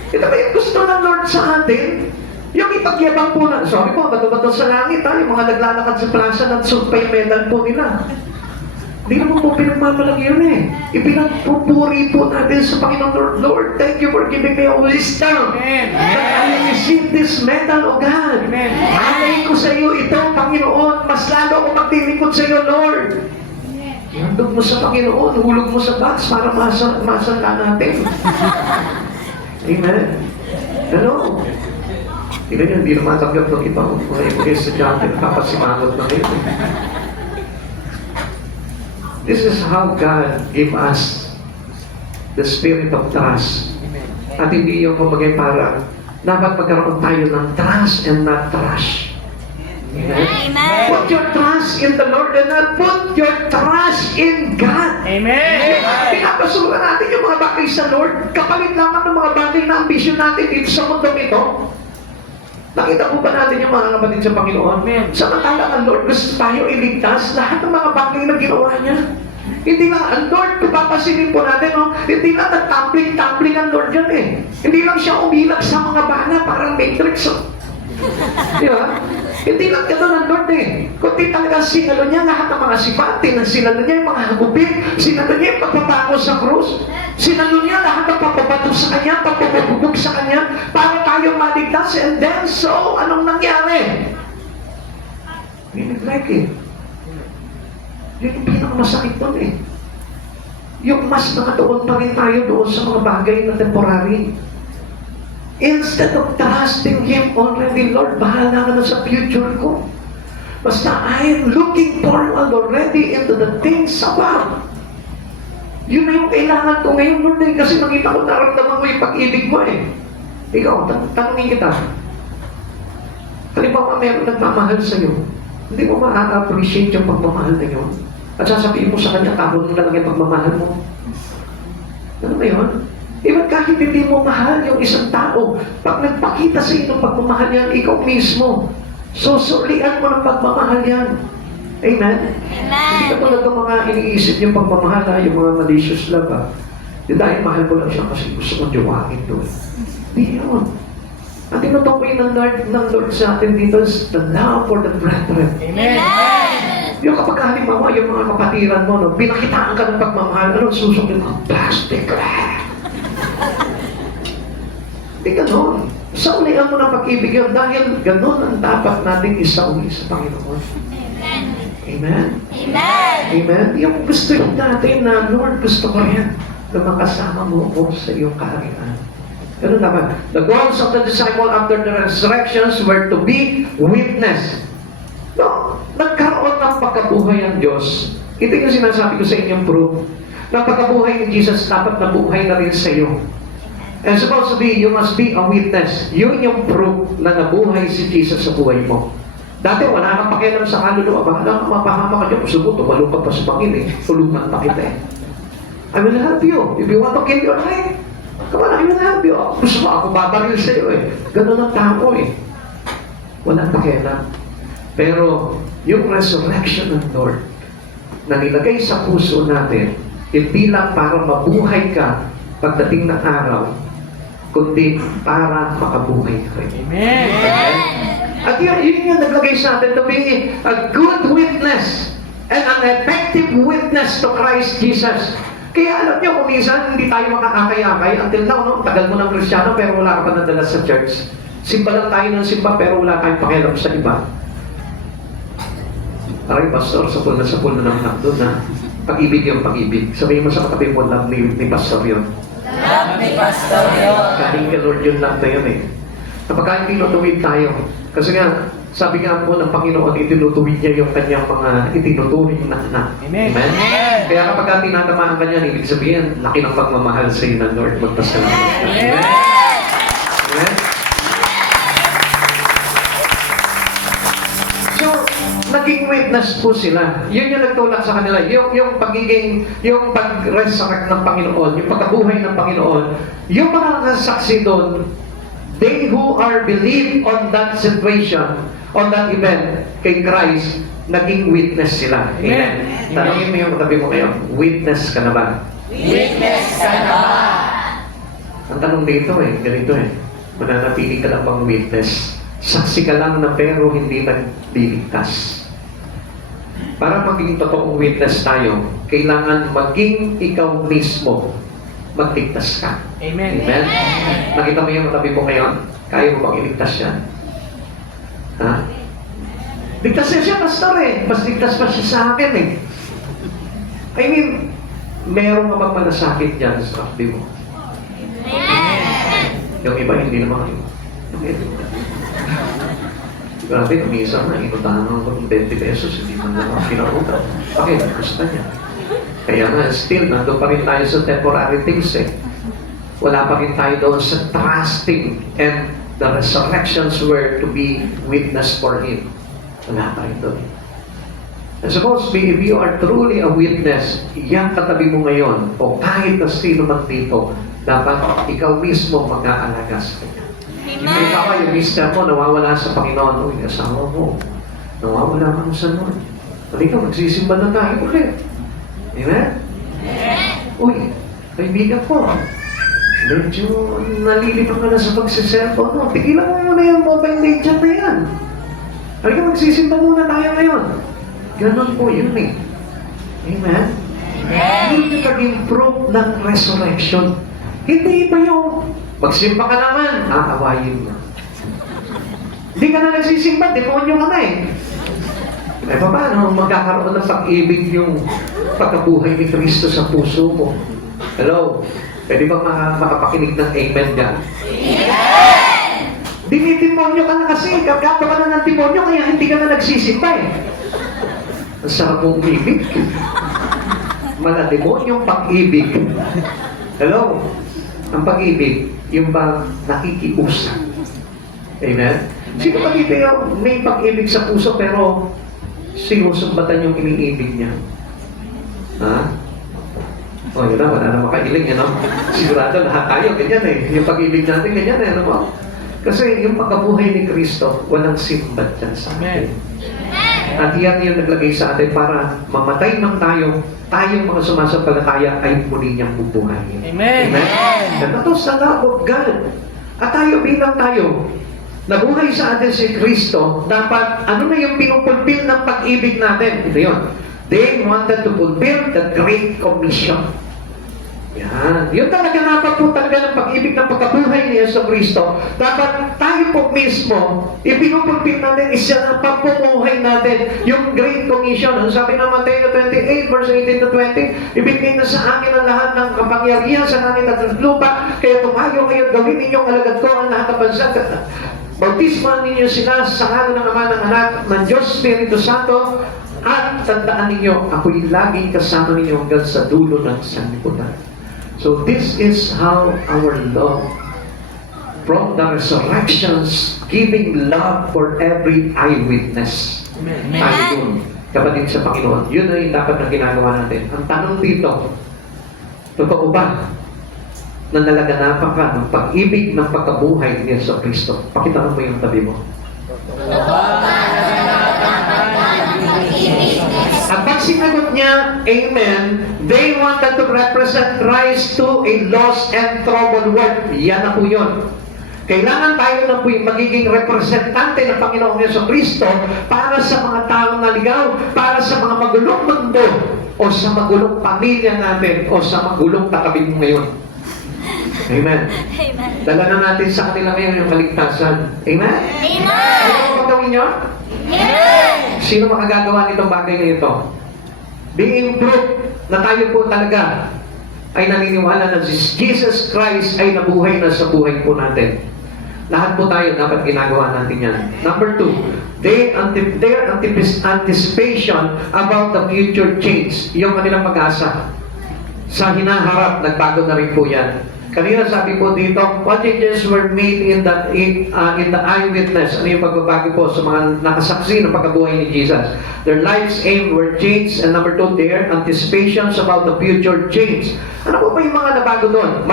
Ito ba yung gusto ng Lord sa atin? Yung ipagyabang po na, sorry po, bato-bato sa langit ha, yung mga naglalakad sa plaza, nagsuot pa yung medal po nila. Hindi naman po pinagmamalaki yun eh. Ipinagpupuri po natin sa Panginoon Lord. Lord, thank you for giving me all wisdom. Amen. That I receive this medal, O God. Amen. Alay ko sa iyo ito, Panginoon. Mas lalo ako magtilingkod sa iyo, Lord. Ihandog mo sa Panginoon, hulog mo sa box para masala natin. Amen. Ano? Hindi naman tanggap ng ibang mga estudyante na kapasimangot na ngayon. This is how God gave us the spirit of trust. At hindi yung kumagay para dapat magkaroon tayo ng trust and not trash. Amen? Amen. Put your trust in the Lord and not put your trust in God. Amen. Pinapasukan natin yung mga bagay sa Lord. Kapalit lamang ng mga bagay na ambisyon natin dito sa mundo ito. Nakita po ba natin yung mga kapatid sa Panginoon? Samantala ang Lord gusto tayo iligtas lahat ng mga bagay na ginawa niya. Hindi lang ang Lord, kung papasinin po natin, no? Hindi lang nag-tumbling ang Lord yan eh. Hindi lang siya umilag sa mga bana, parang Matrix. Di ba? Hindi lang gano'n ang Lord eh. Kundi talagang sinalo niya lahat ng mga sipati, sinalo niya yung mga hagupit, sinalo niya yung pagpapango sa krus, sinalo niya lahat ng papabato sa kanya, pagpapabubog sa kanya, para tayo maligtas. And then, so, anong nangyari? Nineglect eh. Yun yung pinakamasakit doon eh. Yung mas nakatuon pa rin tayo doon sa mga bagay na temporary. Instead of trusting Him already, Lord, bahala ka na sa future ko. Basta I am looking forward already into the things above. Yun na yung kailangan ko ngayon, Lord, eh, kasi nakita ko, naramdaman mo yung pag-ibig mo eh. Ikaw, tanongin kita. Halimbawa, meron nagmamahal sa'yo. Hindi mo ma-appreciate yung pagmamahal na yun. At sasabihin mo sa kanya, tapon mo na lang yung pagmamahal mo. Ano ba yun? Even kahit hindi mo mahal yung isang tao, pag nagpakita sa iyo ng pagmamahal yan, ikaw mismo, susulian mo ng pagmamahal yan. Amen? Hindi ka tulad ng mga iniisip yung pagmamahal, yung mga malicious love. Dahil mahal ko lang siya kasi gusto kong jowain doon. Hindi yun. Ang tinutukoy ng Lord sa atin dito is the love for the brethren. Amen. Yung kapag halimbawa, yung mga kapatiran mo, no, pinakitaan ka ng pagmamahal, ano, susukin mo, plastic. Hindi ganon. Saulian mo ng pag-ibig yun dahil ganon ang dapat natin isauli sa Panginoon. Amen? Amen. Amen? Yung gusto natin na, Lord, gusto ko yan na makasama mo ako sa iyong kaharian. Ganun naman. The goals of the disciple after the resurrections were to be witness. No, nagkaroon ng pagkabuhay ang Diyos. Ito yung sinasabi ko sa inyong proof. Na pagkabuhay ni Jesus, dapat nabuhay na rin sa iyo. And supposed to be, you must be a witness. Yun yung proof na nabuhay si Jesus sa buhay mo. Dati wala kang pakialam sa kaluluwa. Bahala ka, mapahama ka dyan. Gusto mo, tumalong ka pa sa bangin eh. Tulungan pa kita eh. I will help you. If you want to kill your life, come on, I will help you. Gusto mo, ako babaril sa'yo eh. Ganun ang tao eh. Walang pakialam. Pero, yung resurrection ng Lord, na nilagay sa puso natin, hindi lang para mabuhay ka pagdating ng araw, kundi para makabuhay ka rin. Amen. At yun yung naglagay sa atin to be a good witness and an effective witness to Christ Jesus. Kaya alam nyo, kung minsan hindi tayo makakakayakay, until now, no, tagal mo ng Kristyano pero wala ka pa nadala sa church. Simba lang tayo ng simba pero wala tayong pakialam sa iba. Aray, pastor, sapul na naman doon na pag-ibig yung pag-ibig. Sabihin mo sa katabi mo, love ni pastor yun. Love ni Pastor yun. Galing ka Lord yun lang na yun eh. Kapag hindi tinutuwid tayo, kasi nga, sabi nga po ng Panginoon, itinutuwid niya yung kanyang mga itinutuwid na anak. Amen. Amen? Amen. Kaya kapag tinatamaan ka niyan, ibig sabihin, laki ng pagmamahal sa iyo ng Lord. Magpasalamat ka. Amen. Amen? So, naging witness po sila. Yun yung nagtulak sa kanila. Yung pagiging, yung pag-resurrect ng Panginoon, yung pagkabuhay ng Panginoon, yung mga kasaksi doon, they who are believed on that situation, on that event, kay Christ, naging witness sila. Amen. Amen. Tanungin mo yung katabi mo ngayon, witness ka na ba? Witness ka na ba? Ang tanong dito ganito mananatili ka lang bang witness? Saksi ka lang na pero hindi nagliligtas. Para maging totoong witness tayo, kailangan maging ikaw mismo magligtas ka. Amen. Amen? Nakita mo yung katabi mo ngayon? Kaya mo bang iligtas yan? Ha? Ligtas siya, pastor eh. Mas ligtas pa siya sa akin eh. I mean, meron ka bang malasakit dyan sa katabi mo? Yung iba, hindi naman kayo. Grabe, kumisa na, inutahan ako ng 20 pesos, hindi man lang ako pinakutang. Okay, gusto niya. Kaya nga, still, nandun pa rin tayo sa temporary things eh. Wala pa rin tayo doon sa trusting and the resurrections were to be witness for Him. Wala pa rin doon. And supposed to be, if you are truly a witness, yan katabi mo ngayon, o kahit na sino man dito, dapat ikaw mismo mag-aalaga sa kanya. Hindi ka yung mister mo, nawawala sa Panginoon. Uy, asawa mo, nawawala ka sa Lord. Halika, magsisimba na tayo ulit. Amen? Uy, kaibigan ko, medyo nalilibang ka na sa pagsiselfone mo. Tigilan mo muna yung mobile legend na yan. Halika, magsisimba muna tayo ngayon. Ganon po yun eh. Amen? Yun yung naging proof ng resurrection. Hindi pa yung magsimba ka naman, aawayin mo. Hindi ka na nagsisimba, demonyo ka na eh. Eh paano magkakaroon ng pag-ibig yung pagkabuhay ni Kristo sa puso mo? Hello? Pwede bang makapakinig ng amen dyan? Amen! Dinidemonyo ka na kasi, kagato ka na ng demonyo, kaya hindi ka na nagsisimba eh. Ang sarap mong umibig. Malademonyong pag-ibig. Hello? Ang pag-ibig, yung bang nakikiusap. Amen? Sino ba dito yung may pag-ibig sa puso pero sinusumbatan yung iniibig niya? Ha? O yun na, wala na makailing, ano? Sigurado lahat tayo, ganyan eh. Yung pag-ibig natin, ganyan eh, ano ba? Kasi yung pagkabuhay ni Kristo, walang simbat dyan sa atin. At yan yung naglagay sa atin para mamatay man tayo, tayong mga sumasampalataya ay muli niyang bubuhayin. Amen. Amen? And that was the love of God. At tayo bilang tayo, nabuhay sa atin si Kristo, dapat ano na yung pinupulpil ng pag-ibig natin? Ito yun. They wanted to fulfill the Great Commission. Yan. Yun talaga dapat po talaga ng pag-ibig ng pagkabuhay ni Yesu Kristo. Dapat tayo po mismo, ipinupulpil natin, isa na pamumuhay natin, yung Great Commission. Ang sabi ng Mateo 28, verse 18 to 20, ibigay na sa akin ang lahat ng kapangyarihan sa langit at sa lupa, kaya tumayo kayo, gawin ninyong alagad ko ang lahat ng bansa. Bautisman ninyo sila sa ngalan ng Ama, ng Anak, ng Diyos Espiritu Santo, at tandaan ninyo, ako'y laging kasama ninyo hanggang sa dulo ng sanlibutan. So this is how our Lord, from the resurrections, giving love for every eyewitness. Tayo dun, kapatid sa Panginoon. Yun na yung dapat na ginagawa natin. Ang tanong dito, totoo ba na nalaganapan ka ng pag-ibig ng pagkabuhay ni Yesu Cristo? Pakitanong mo yung tabi mo. At pag sinagot niya, Amen, they wanted to represent Christ to a lost and troubled world. Yan na po yun. Kailangan tayo na po yung magiging representante ng Panginoong Yesu Cristo para sa mga taong naligaw, para sa mga magulong mundo, o sa magulong pamilya natin, o sa magulong takabing ngayon. Amen. Amen. Dala na natin sa kanila ngayon yung kaligtasan. Amen? Amen. Ano ang gagawin nyo? Amen. Sino makagagawa nitong bagay na ito? Being proof na tayo po talaga ay naniniwala na si Jesus Christ ay nabuhay na sa buhay po natin. Lahat po tayo dapat ginagawa natin yan. Number 2, their anticipation about the future change. Yung kanilang pag-asa. Sa hinaharap, nagbago na rin po yan. Kanina sabi po dito, what changes were made in the eyewitness? Ano yung pagbabago po sa mga nakasaksi ng pagkabuhay ni Jesus? Their lives aim were changed. And number 2, their anticipations about the future change. Ano po ba yung mga nabago doon?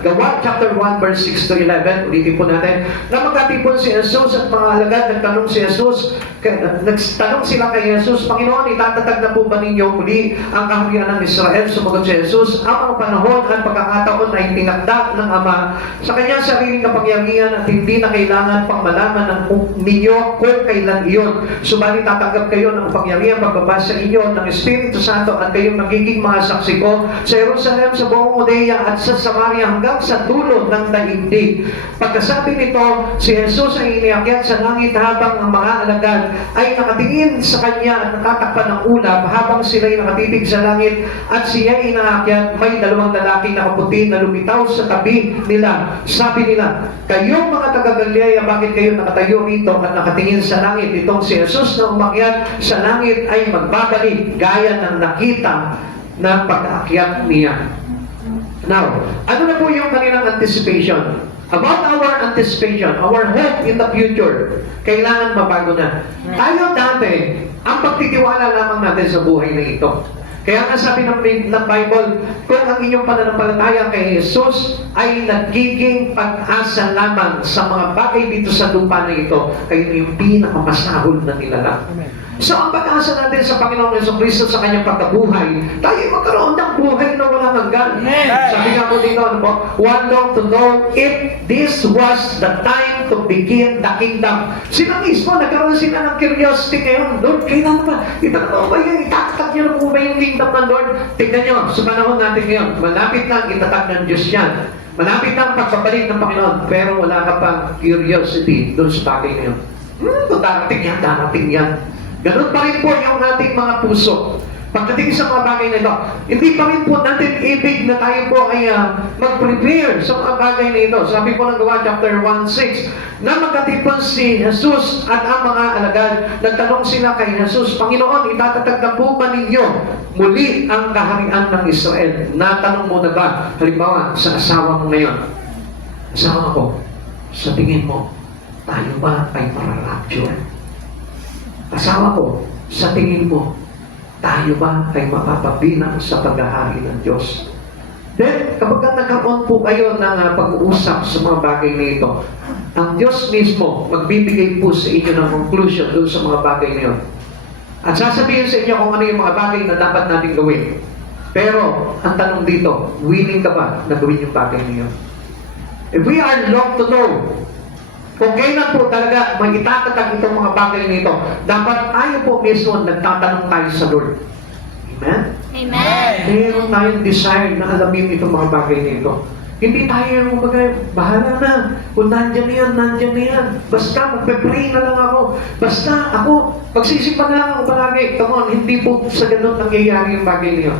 Gawa chapter 1 verse 6 to 11. Ulitin po natin. Na magkatipon si Jesus at mga alagad, nagtanong si Jesus, nagtanong sila kay Jesus, Panginoon, itatatag na po ba ninyo muli ang kaharian ng Israel? Sumagot si Jesus, ang mga panahon at pagkakataon ay tinakda ng Ama sa kanyang sariling kapangyarihan at hindi na kailangan pang malaman ng ninyo kung kailan iyon. Subalit tatanggap kayo ng kapangyarihan pagbabasa inyo ng Espiritu Santo at kayong magiging mga saksi ko sa Jerusalem, sa buong Judea at sa Samaria hanggang sa dulo ng daigdig. Pagkasabi nito, si Jesus ay iniakyat sa langit habang ang mga alagad ay nakatingin sa kanya at nakatakpan ng ulap habang sila'y nakatitig sa langit at siya'y inaakyat. May dalawang lalaki na kaputi na lumitaw sa tabi nila. Sabi nila, kayong mga taga-Galilea, bakit kayo nakatayo rito at nakatingin sa langit? Itong si Jesus na umakyat sa langit ay magbabalik gaya ng nakita na pag-aakyat niya. Now, ano na po yung kanilang anticipation? About our anticipation, our hope in the future, kailangan mabago na. Tayo dati, ang pagtitiwala lamang natin sa buhay na ito. Kaya nga sabi ng Bible, kung ang inyong pananampalataya kay Jesus ay nagiging pag-asa lamang sa mga bagay dito sa lupa na ito, kayo yung pinakamasahol na nilalang. So ang pag-asa natin sa Panginoong Jesucristo sa kanyang pagkabuhay, tayo magkaroon ng buhay na walang hanggan. Sabi nga po dito, ano po, one long to know if this was the time to begin the kingdom. Sila mismo, nagkaroon sila ng curiosity ngayon. Lord, kailan ba? Itatag ba yan? Itatatag niyo na po ba yung kingdom ng Lord? Tignan niyo, sa panahon natin ngayon, malapit na ang itatag ng Diyos yan. Malapit na ang pagbabalik ng Panginoon, pero wala ka pang curiosity doon sa bagay ngayon. Darating yan. Ganun pa rin po yung ating mga puso. Pagdating sa mga bagay na ito, hindi pa rin po natin ibig na tayo po ay mag-prepare sa mga bagay na ito. Sabi po ng Gawa chapter 1:6, na magkatipon si Jesus at ang mga alagad, nagtanong sila kay Jesus, Panginoon, itatatag na po ba ninyo muli ang kaharian ng Israel? Natanong mo na ba, halimbawa, sa asawa mo ngayon, asawa ko, sa tingin mo, tayo ba ay mararapture? Asawa ko, sa tingin mo, tayo ba ay mapapabilang sa paghahari ng Diyos? Then, kapag nagkaroon po kayo ng pag-uusap sa mga bagay na ito, ang Diyos mismo magbibigay po sa inyo ng conclusion doon sa mga bagay na yun. At sasabihin sa inyo kung ano yung mga bagay na dapat natin gawin. Pero, ang tanong dito, willing ka ba na gawin yung bagay na yun? If we are long to know, kung kailan po talaga may itatatag itong mga bagay nito, dapat tayo po mismo nagtatanong tayo sa Lord. Amen? Amen. Meron tayong desire na alamin itong mga bagay nito. Hindi tayo bahala na. Kung nandyan na yan. Basta magpe-pray na lang ako. Basta ako, pagsisipan na lang ako palagi. Come on, hindi po sa ganun nangyayari yung bagay niyo.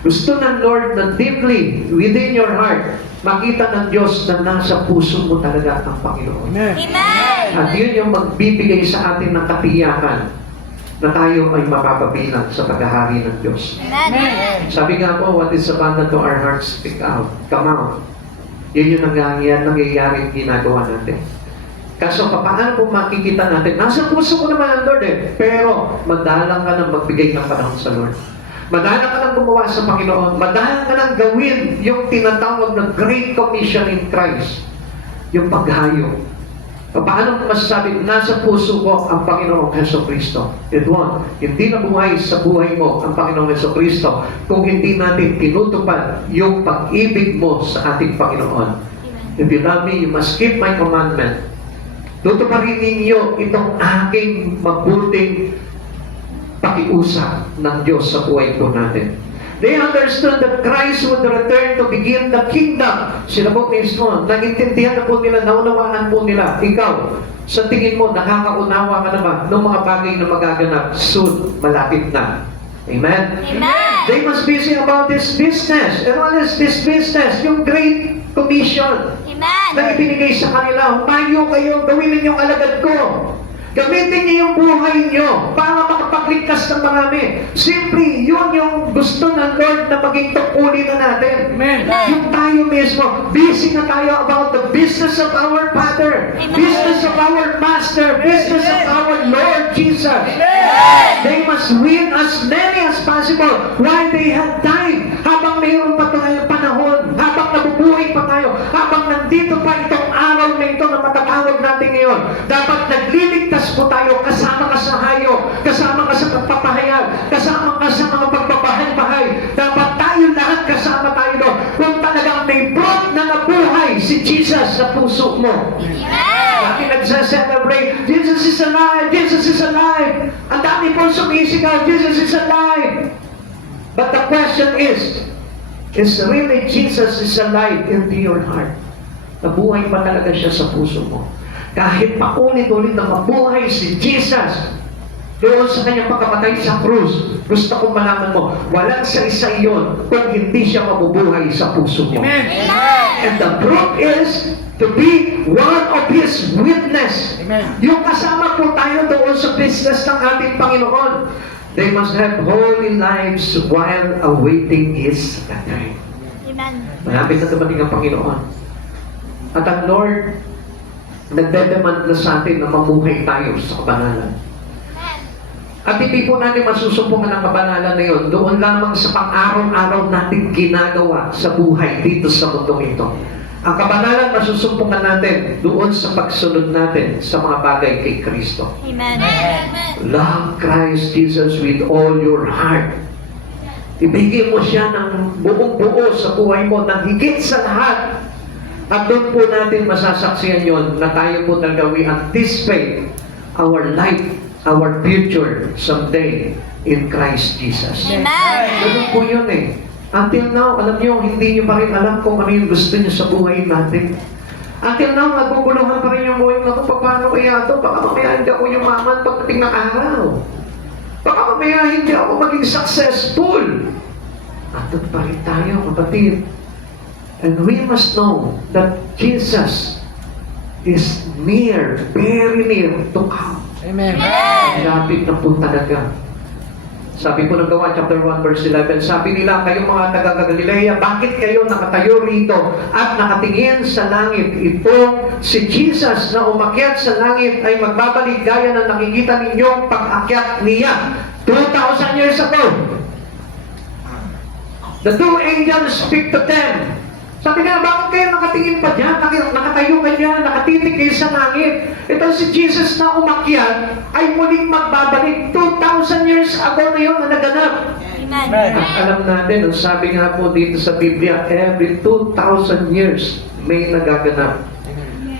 Gusto ng Lord na deeply within your heart, makita ng Diyos na nasa puso mo talaga ang Panginoon. Amen. At yun yung magbibigay sa atin ng katiyakan na tayo ay mapapabilang sa paghahari ng Diyos. Amen. Sabi nga po, what is abundant to our hearts, speak out. Come out. Yun yung nangyayari ginagawa natin. Kaso paano po makikita natin? Nasa puso ko naman ang Lord eh. Pero madalang ka ng magbigay ng panahon sa Lord. Madalang ka ng gumawa sa Panginoon. Madalang ka ng gawin yung tinatawag na Great Commission in Christ. Yung paghayo. Paano ko masasabi, nasa puso ko ang Panginoong Jesucristo? It won't. Hindi na buhay sa buhay mo ang Panginoong Jesucristo kung hindi natin tinutupad yung pag-ibig mo sa ating Panginoon. If you love me, you must keep my commandment. Tutuparin ninyo itong aking mabuting pakiusap ng Diyos sa buhay po natin. They understood that Christ would return to begin the kingdom. Sila po mismo, nagintindihan na po nila, naunawaan po nila. Ikaw, sa tingin mo, nakakaunawa ka na ba ng mga bagay na magaganap? Soon, malapit na. Amen? Amen. They must be busy about this business. And what is this business? Yung Great Commission Amen. na ibinigay sa kanila. Humayo kayo, gawin ninyong alagad ko. Gamitin niyo yung buhay niyo para makapagligtas ng marami. Simply, yun yung gusto ng Lord na maging tungkulin na natin. Amen. Yung tayo mismo, busy na tayo about the business of our Father, Amen. business of our Master, business of our Lord Jesus. They must win as many as possible while they have time. Habang mayroon pa tayong panahon, habang nabubuhay pa tayo, habang nandito pa itong araw na ito na matatawag natin ngayon, dapat nagliligtas po tayo, kasama ka sa hayo, kasama ka sa pagpapahayag, kasama ka sa mga pagbabahay-bahay. Dapat tayo lahat kasama tayo doon. Kung talagang may brood na nabuhay si Jesus sa puso mo. Lagi nagsa-celebrate, Jesus is alive, Jesus is alive. Ang dami po sumisigaw, Jesus is alive. But the question is really Jesus is alive into your heart? Nabuhay pa talaga siya sa puso mo? Kahit paulit-ulit na mabuhay si Jesus doon sa kanyang pagkamatay sa krus, gusto kong malaman mo, walang sa isa iyon kung hindi siya mabubuhay sa puso mo. Amen. And the proof is to be one of His witness. Amen. Yung kasama po tayo doon sa business ng ating Panginoon. They must have holy lives while awaiting His return. Amen. Malapit na dumating ang Panginoon. At ang Lord, nagdedemand na sa atin na mamuhay tayo sa kabanalan. At hindi po natin masusumpungan ang kabanalan na yun doon lamang sa pang-araw-araw natin ginagawa sa buhay dito sa mundong ito. Ang kabanalan masusumpungan natin doon sa pagsunod natin sa mga bagay kay Kristo. Amen. Love Christ Jesus with all your heart. Ibigay mo siya ng buong-buo sa buhay mo, ng higit sa lahat. At doon po natin masasaksiyan yon na tayo po talaga we anticipate our life, our future someday in Christ Jesus. Amen. Ganun po yun eh. Until now, alam nyo, hindi nyo pa rin alam kung ano yung gusto nyo sa buhay natin. Until now, naguguluhan pa rin yung buhay na kung paano kaya ito. Baka mamaya hindi ako yumaman pagdating ng araw. Baka mamaya hindi ako maging successful. At doon pa rin tayo, kapatid. And we must know that Jesus is near, very near to come. Amen. Malapit na po talaga. Sabi po ng Gawa, chapter 1, verse 11, sabi nila, kayong mga taga-Galilea, bakit kayo nakatayo rito at nakatingin sa langit? Itong si Jesus na umakyat sa langit ay magbabalik gaya na nakikita ninyong pag-akyat niya 2,000 years ago. The two angels speak to them. Sabi nila, bakit kayo nakatingin pa dyan? Nakatayo ka dyan, nakatitig kayo sa langit. Ito si Jesus na umakyat ay muling magbabalik 2,000 years ago na yun na naganap. Amen. At alam natin, ang sabi nga po dito sa Biblia, every 2,000 years may nagaganap.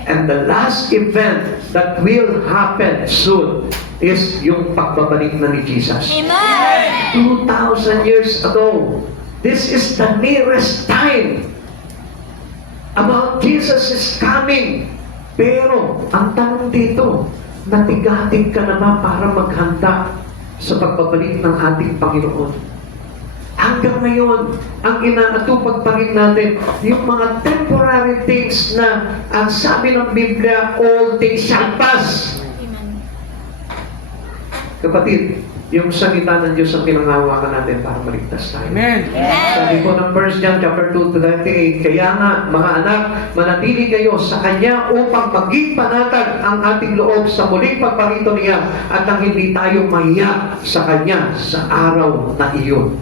And the last event that will happen soon is yung pagbabalik na ni Jesus. Amen. 2,000 years ago. This is the nearest time about Jesus is coming. Pero, ang tanong dito, natigatig ka na ba para maghanda sa pagbabalik ng ating Panginoon? Hanggang ngayon, ang inaatupag pa rin natin, yung mga temporary things na, ang sabi ng Biblia, all things shall pass. Amen. Kapatid, yung salita ng Diyos ang pinanghawakan natin para maligtas tayo. Amen. Sabi po ng 1 John chapter 2:28, kaya nga, mga anak, manatili kayo sa Kanya upang maging panatag ang ating loob sa muling pagparito niya at nang hindi tayo mahiya sa Kanya sa araw na iyon.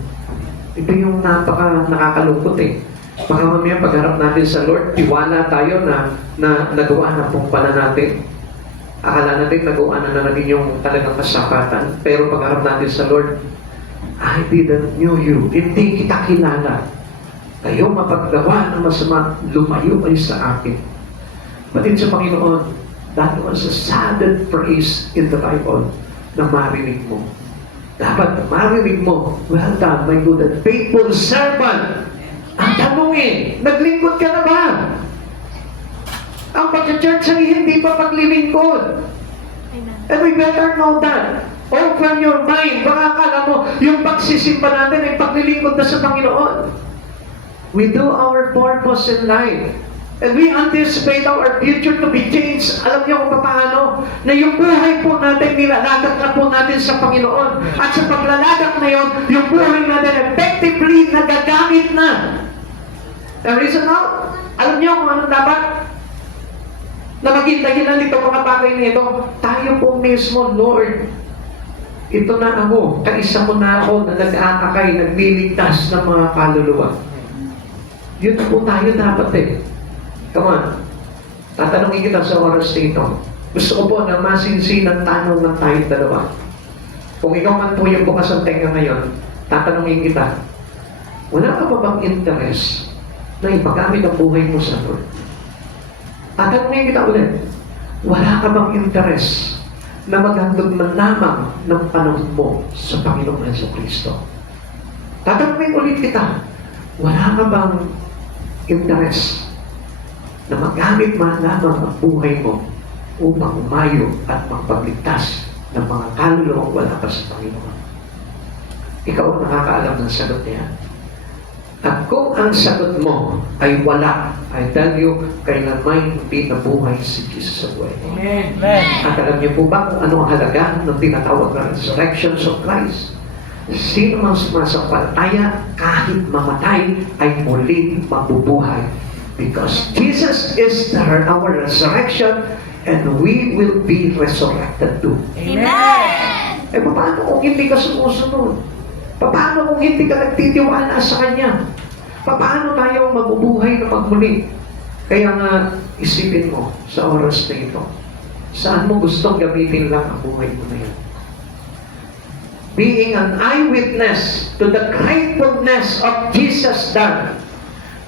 Ito yung nakakalungkot eh. Baka mamaya pagharap natin sa Lord, tiwala tayo na nagawa na pong pala natin. Akala natin nagawa na natin yung talagang kasapatan. Pero pagharap natin sa Lord, I didn't know you. Hindi kita kilala. Kayo mapaggawa ng masama, lumayo kayo sa akin. Batid sa Panginoon, that was a sudden praise in the Bible na marinig mo. Dapat marinig mo, well done, my good and faithful servant. Ang tanongin, naglingkod ka na ba? Ang pag-church ay hindi pa paglilingkod. And we better know that. Open your mind. Baka akala mo, yung pagsisimba natin ay paglilingkod na sa Panginoon. We do our purpose in life. And we anticipate our future to be changed. Alam niyo kung paano? Na yung buhay po natin, nilalagak na po natin sa Panginoon. At sa paglalagak na yun, yung buhay natin effectively nagagamit na. The reason now, alam niyo kung ano dapat? Na maging dahilan dito mga bagay nito, tayo po mismo, Lord. Ito na ako, kaisa mo na ako na nag-aakay, nagliligtas ng mga kaluluwa. Yun po tayo dapat eh. Come on. Tatanungin kita sa oras nito. Gusto ko po na masinsinan tanong ng tayong dalawa. Kung ikaw man po yung bukas ang tenga ngayon, tatanungin kita, wala ka ba bang interest na ipagamit ang buhay mo sa Lord? Tatanungin kita ulit, wala ka bang interest na maghandog man lamang ng panahon mo sa Panginoong Jesucristo? Tatanungin ulit kita, wala ka bang interest na magamit man lamang ang buhay mo upang umayo at magpagligtas ng mga kaluluwang wala pa sa Panginoon? Ikaw ang nakakaalam ng sagot niya. At kung ang sagot mo ay wala, I tell you, kailanman hindi nabuhay si Jesus sa buhay mo. Amen. At alam niyo po ba kung ano ang halaga ng tinatawag na resurrection of Christ? Sino mang sumasampalataya, kahit mamatay, ay muling mabubuhay. Because Jesus is our resurrection and we will be resurrected too. Amen. Eh, paano kung hindi ka sumusunod? Paano kung hindi ka nagtitiwala sa Kanya? Paano tayo mabubuhay na magmuli? Kaya nga, isipin mo sa oras na ito, saan mo gustong gamitin lang ang buhay mo na yan? Being an eyewitness to the gratefulness of Jesus done,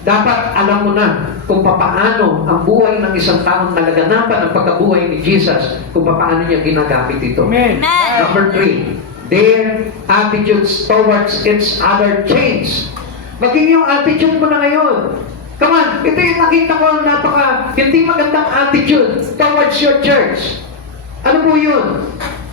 dapat alam mo na kung paano ang buhay ng isang taong nalaganapan ang pagkabuhay ni Jesus, kung paano niya ginagamit ito. Amen. Number 3, their attitudes towards each other change. Maging yung attitude mo na ngayon. Come on, ito yung nakita ko hindi magandang attitude towards your church. Ano po yun?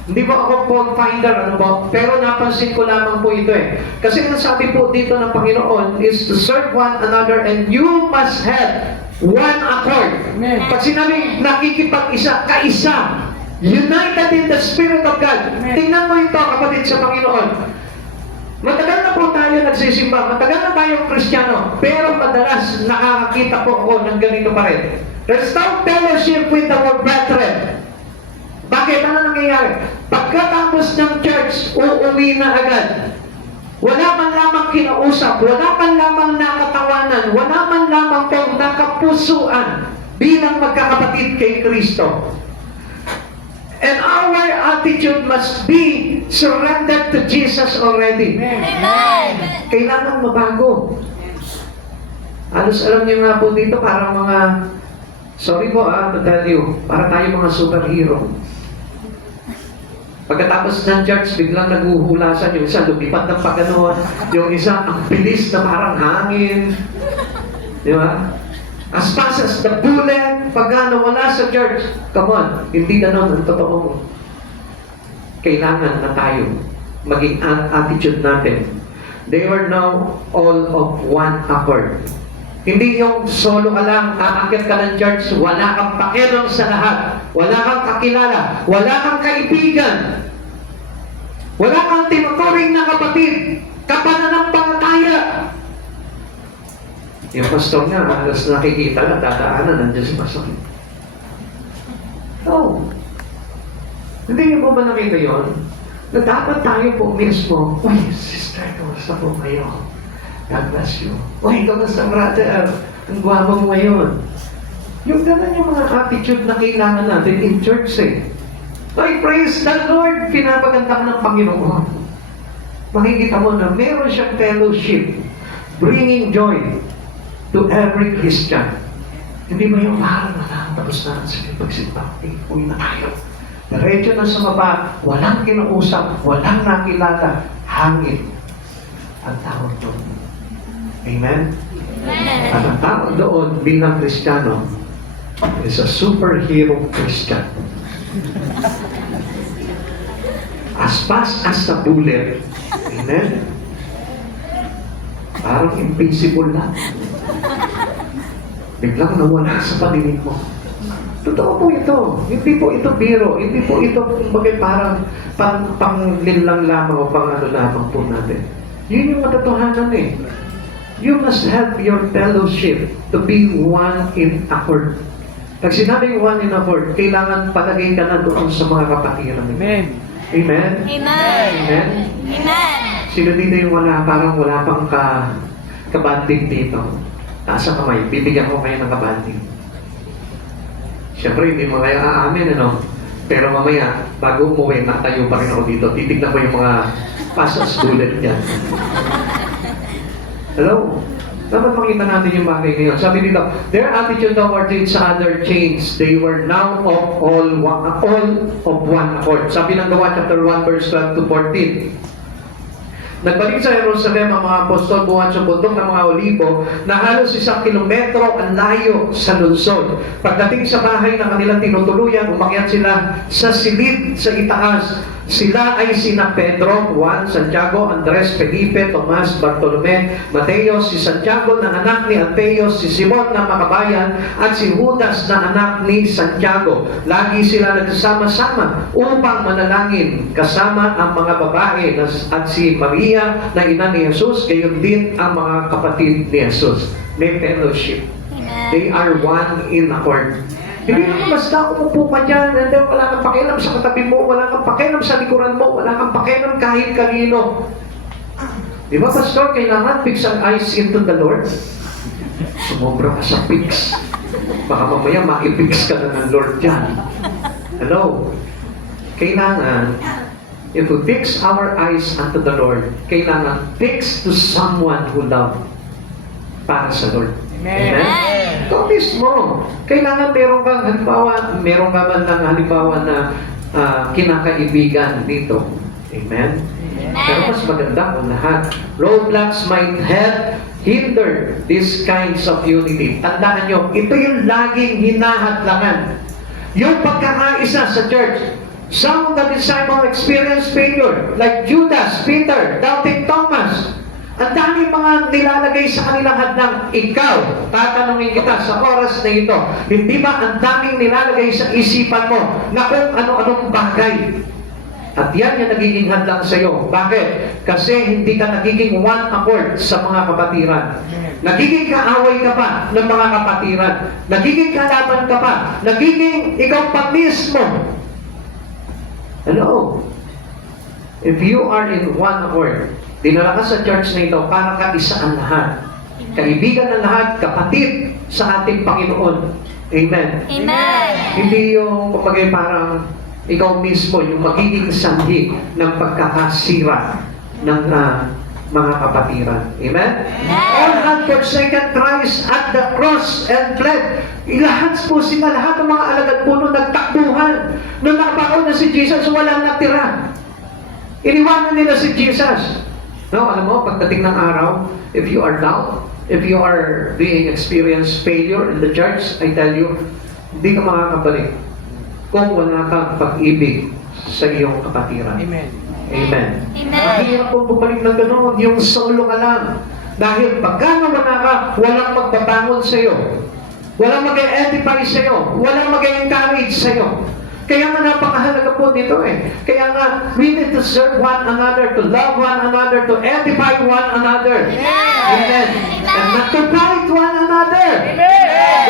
Hindi po ako fault finder, ano po? Pero napansin ko lamang po ito eh. Kasi ang sabi po dito ng Panginoon is to serve one another and you must have one accord. Amen. Pag sinabing nakikipag-isa, kaisa, united in the Spirit of God. Tingnan mo ito, kapatid sa Panginoon. Matagal na po tayo nagsisimba, matagal na tayong Kristiyano, pero madalas nakakakita po ako ng ganito pa rin. There's no fellowship with our brethren. Bakit? Ano nangyayari? Pagkatapos ng church, uuwi na agad. Wala man lamang kinausap, wala man lamang nakatawanan, wala man lamang pong nakapusuan bilang magkakapatid kay Kristo. And our attitude must be surrendered to Jesus already. Amen. Kailangan mabago. Halos alam niyo nga po dito, parang mga, sorry po to tell you, para tayo mga superhero. Pagkatapos ng church, biglang naguhulasan, yung isa lumipad ng paganoon, yung isa ang bilis na parang hangin. Di ba? As fast as the bullet, pagka wala sa church, come on, hindi ganon ang totoo mo. Kailangan na tayo maging attitude natin. They were now all of one accord. Hindi yung solo ka lang, aakyat ka ng church, wala kang pakialam sa lahat, wala kang kakilala, wala kang kaibigan. Wala kang tinuturing na kapatid. Kapananampalataya. Yung pastor nga, halos nakikita na, dadaanan, nandiyan si pastor. No. Hindi niyo po ba nakita yun? Na dapat tayo po mismo, uy, sister, kamusta po kayo? God bless you. Uy, kamusta brother? Ang gwapo mo ngayon. Yung ganun yung mga attitude na kailangan natin in church eh. Ay, praise the Lord! Pinapaganda ka ng Panginoon. Makikita mo na meron siyang fellowship, bringing joy to every Christian. Hindi ba yung mahal na tapos na sige pagsimba, uwi na tayo. Diretso na sa baba, walang kinausap, walang nakilala, hangin. Ang tawag doon. Amen? At ang tawag doon bilang Kristiyano is a superhero Christian. As fast as a bullet. Amen? Parang invincible lang. Biglang nawala sa paningin mo. Totoo po ito. Hindi po ito biro. Hindi po ito parang pang-linlang lamang o pang-ano lamang po natin. Yun yung katotohanan eh. You must have your fellowship to be one in accord. Pag sinabing one in accord, kailangan palagay ka na doon sa mga kapatiran. Amen. Amen? Amen. Amen? Amen. Sino dito yung parang wala pang kabanding dito? Taas ang kamay, bibigyan ko kayo ng kabanding. Siyempre, hindi mo kayo aamin, ano? Pero mamaya, bago umuwi, natayo pa rin ako dito. Titignan ko yung mga pasas bullet dyan. Hello? Dapat makita natin yung bagay ngayon. Sabi dito, their attitude towards each other changed. They were now all of one accord. Sabi ng Gawa chapter 1 verse 12 to 14. Nagbalik sa Jerusalem ang mga apostol buwan sa bundok ng mga Olibo na halos 1 kilometro ang layo sa lungsod. Pagdating sa bahay na kanilang tinutuluyan, umakyat sila sa silid sa itaas. Sila ay sina Pedro, Juan, Santiago, Andres, Felipe, Tomas, Bartolome, Mateo, si Santiago na anak ni Alfeo, si Simon na makabayan, at si Judas na anak ni Santiago. Lagi sila nagsama-sama upang manalangin kasama ang mga babae at si Maria na ina ni Jesus, gayon din ang mga kapatid ni Jesus. May fellowship. They are one in accord. Hindi naman basta umupo ka dyan, and then wala kang pakialam sa katabi mo, wala kang pakialam sa likuran mo, wala kang pakialam kahit kanino. Di ba, Pastor, kailangan fix ang eyes into the Lord? Sumobra ka sa fix. Baka mamaya ma-fix ka na ng Lord dyan. Hello? Kailangan, if we fix our eyes unto the Lord, kailangan fix to someone who love para sa Lord. Amen? Ikaw mismo. Kailangan meron kang halimbawa, meron ka man ng halimbawa na kinakaibigan dito. Amen? Pero mas maganda kung lahat. Roadblocks might have hindered these kinds of unity. Tandaan nyo, ito yung laging hinahadlangan. Yung pagkakaisa sa church. Some of the disciples experienced failure, like Judas, Peter, doubting Thomas. Ang daming mga nilalagay sa kanilang hadlang. Ikaw, tatanungin kita sa oras na ito, hindi ba ang daming nilalagay sa isipan mo na kung ano-anong bagay? At yan yung nagiging hadlang sa iyo. Bakit? Kasi hindi ka nagiging one accord sa mga kapatiran. Nagiging kaaway ka pa ng mga kapatiran. Nagiging kalaban ka pa. Nagiging ikaw pa mismo. Hello? If you are in one accord, dinala ka sa church na ito para ka-isa ang lahat. Kaibigan ng lahat, kapatid sa ating Panginoon. Amen. Amen. Hindi yung kumagay parang ikaw mismo yung magiging sanhi ng pagkakasira ng mga kapatiran. Amen? All had forsaken Christ at the cross and fled. Lahat po sila, lahat ng mga alagad po nung nagtakbuhan. Nung nabaon na si Jesus, walang natira. Iniwanan nila si Jesus. No, alam mo, pagdating ng araw, if you are down, if you are being experienced failure in the church, I tell you, hindi ka makakabalik kung wala kang pag-ibig sa iyong kapatiran. Amen. Amen. Amen. Mahirap po bumalik ng ganoon, yung solo ka lang. Dahil pagka nawala ka, walang magbabangon sa iyo. Walang mag-edify sa iyo. Walang mag-encourage sa iyo. Kaya nga napakahalaga po dito eh. Kaya nga, we need to serve one another, to love one another, to edify one another. Amen. And not to fight one another.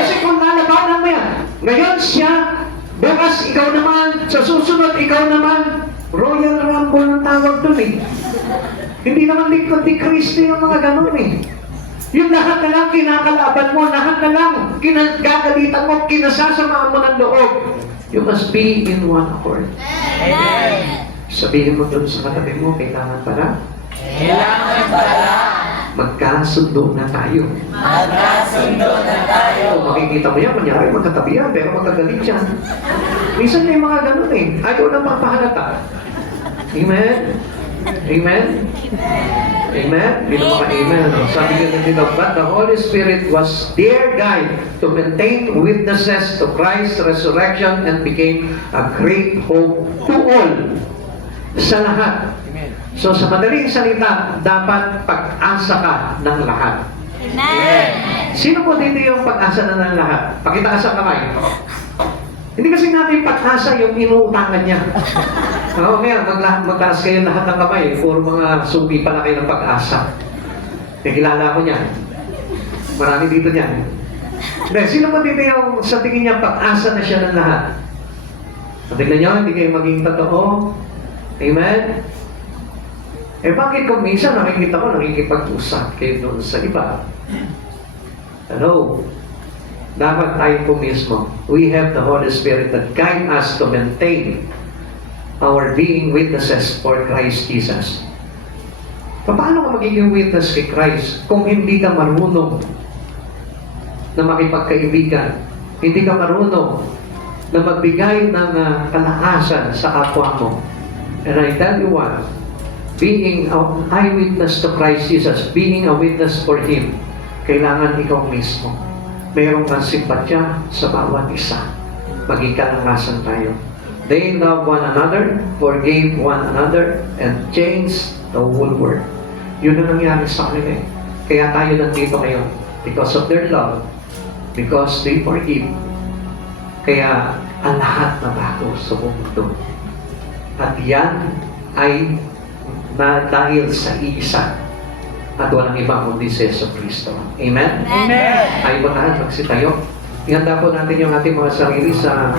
Kasi kung lalabanan mo yan, ngayon siya, bukas ikaw naman, sa susunod ikaw naman, Royal Rumble ang tawag dun eh. Hindi naman lingkod ni Kristo yung mga ganun eh. Yung lahat na lang kinakalaban mo, lahat na lang kinagagalitan mo, kinasasamaan mo ng loob. You must be in one accord. Amen. Sabihin mo dun sa katabi mo, kailangan pala Kailangan pala magkasundo na tayo. magkasundo na tayo. Kung makikita mo yan, kunyari magkatabi yan, pero magkagalit yan. Minsan may mga ganun eh. Ayaw na mapahalata. Amen? Amen? Amen? Hindi na mga amen. No? Sabi nga dito, but the Holy Spirit was their guide to maintain witnesses to Christ's resurrection and became a great hope to all. Sa lahat. So sa madaling salita, dapat pag-asa ka ng lahat. Amen. Sino po dito yung pag-asa na ng lahat? Pakitaas ang kamay. Hindi kasi natin pag-asa yung inuutangan niya. Oo, ngayon, magtaas kayo lahat ng kamay. Puro mga suki pala kayo ng pag-asa. Nakilala ko niya. Marami dito niya. Hindi, sino po dito yung sa tingin niya pag-asa na siya ng lahat? Tingnan niyo, hindi kayo maging totoo. Amen? Eh bakit kung minsan nakikita ko nakikipag-usap kayo doon sa iba? Hello? Dapat tayo po mismo. We have the Holy Spirit that guide us to maintain our being witnesses for Christ Jesus. Paano ka magiging witness kay Christ kung hindi ka marunong na makipagkaibigan? Hindi ka marunong na magbigay ng kalakasan sa kapwa mo? And I tell you what, being an eyewitness to Christ Jesus, being a witness for Him, kailangan ikaw mismo. Mayroong kang simpatya sa bawat isa. Maging kalangasan tayo. They love one another, forgave one another, and changed the whole world. Yun ang nangyari sa kanila eh. Kaya tayo nandito ngayon. Because of their love, because they forgive. Kaya ang lahat na bago sa mundo. At yan ay na dahil sa isa at walang iba kundi si Yesu Cristo. Amen? Amen. Tayo po lahat magsitayo. Ihanda po natin yung ating mga sarili sa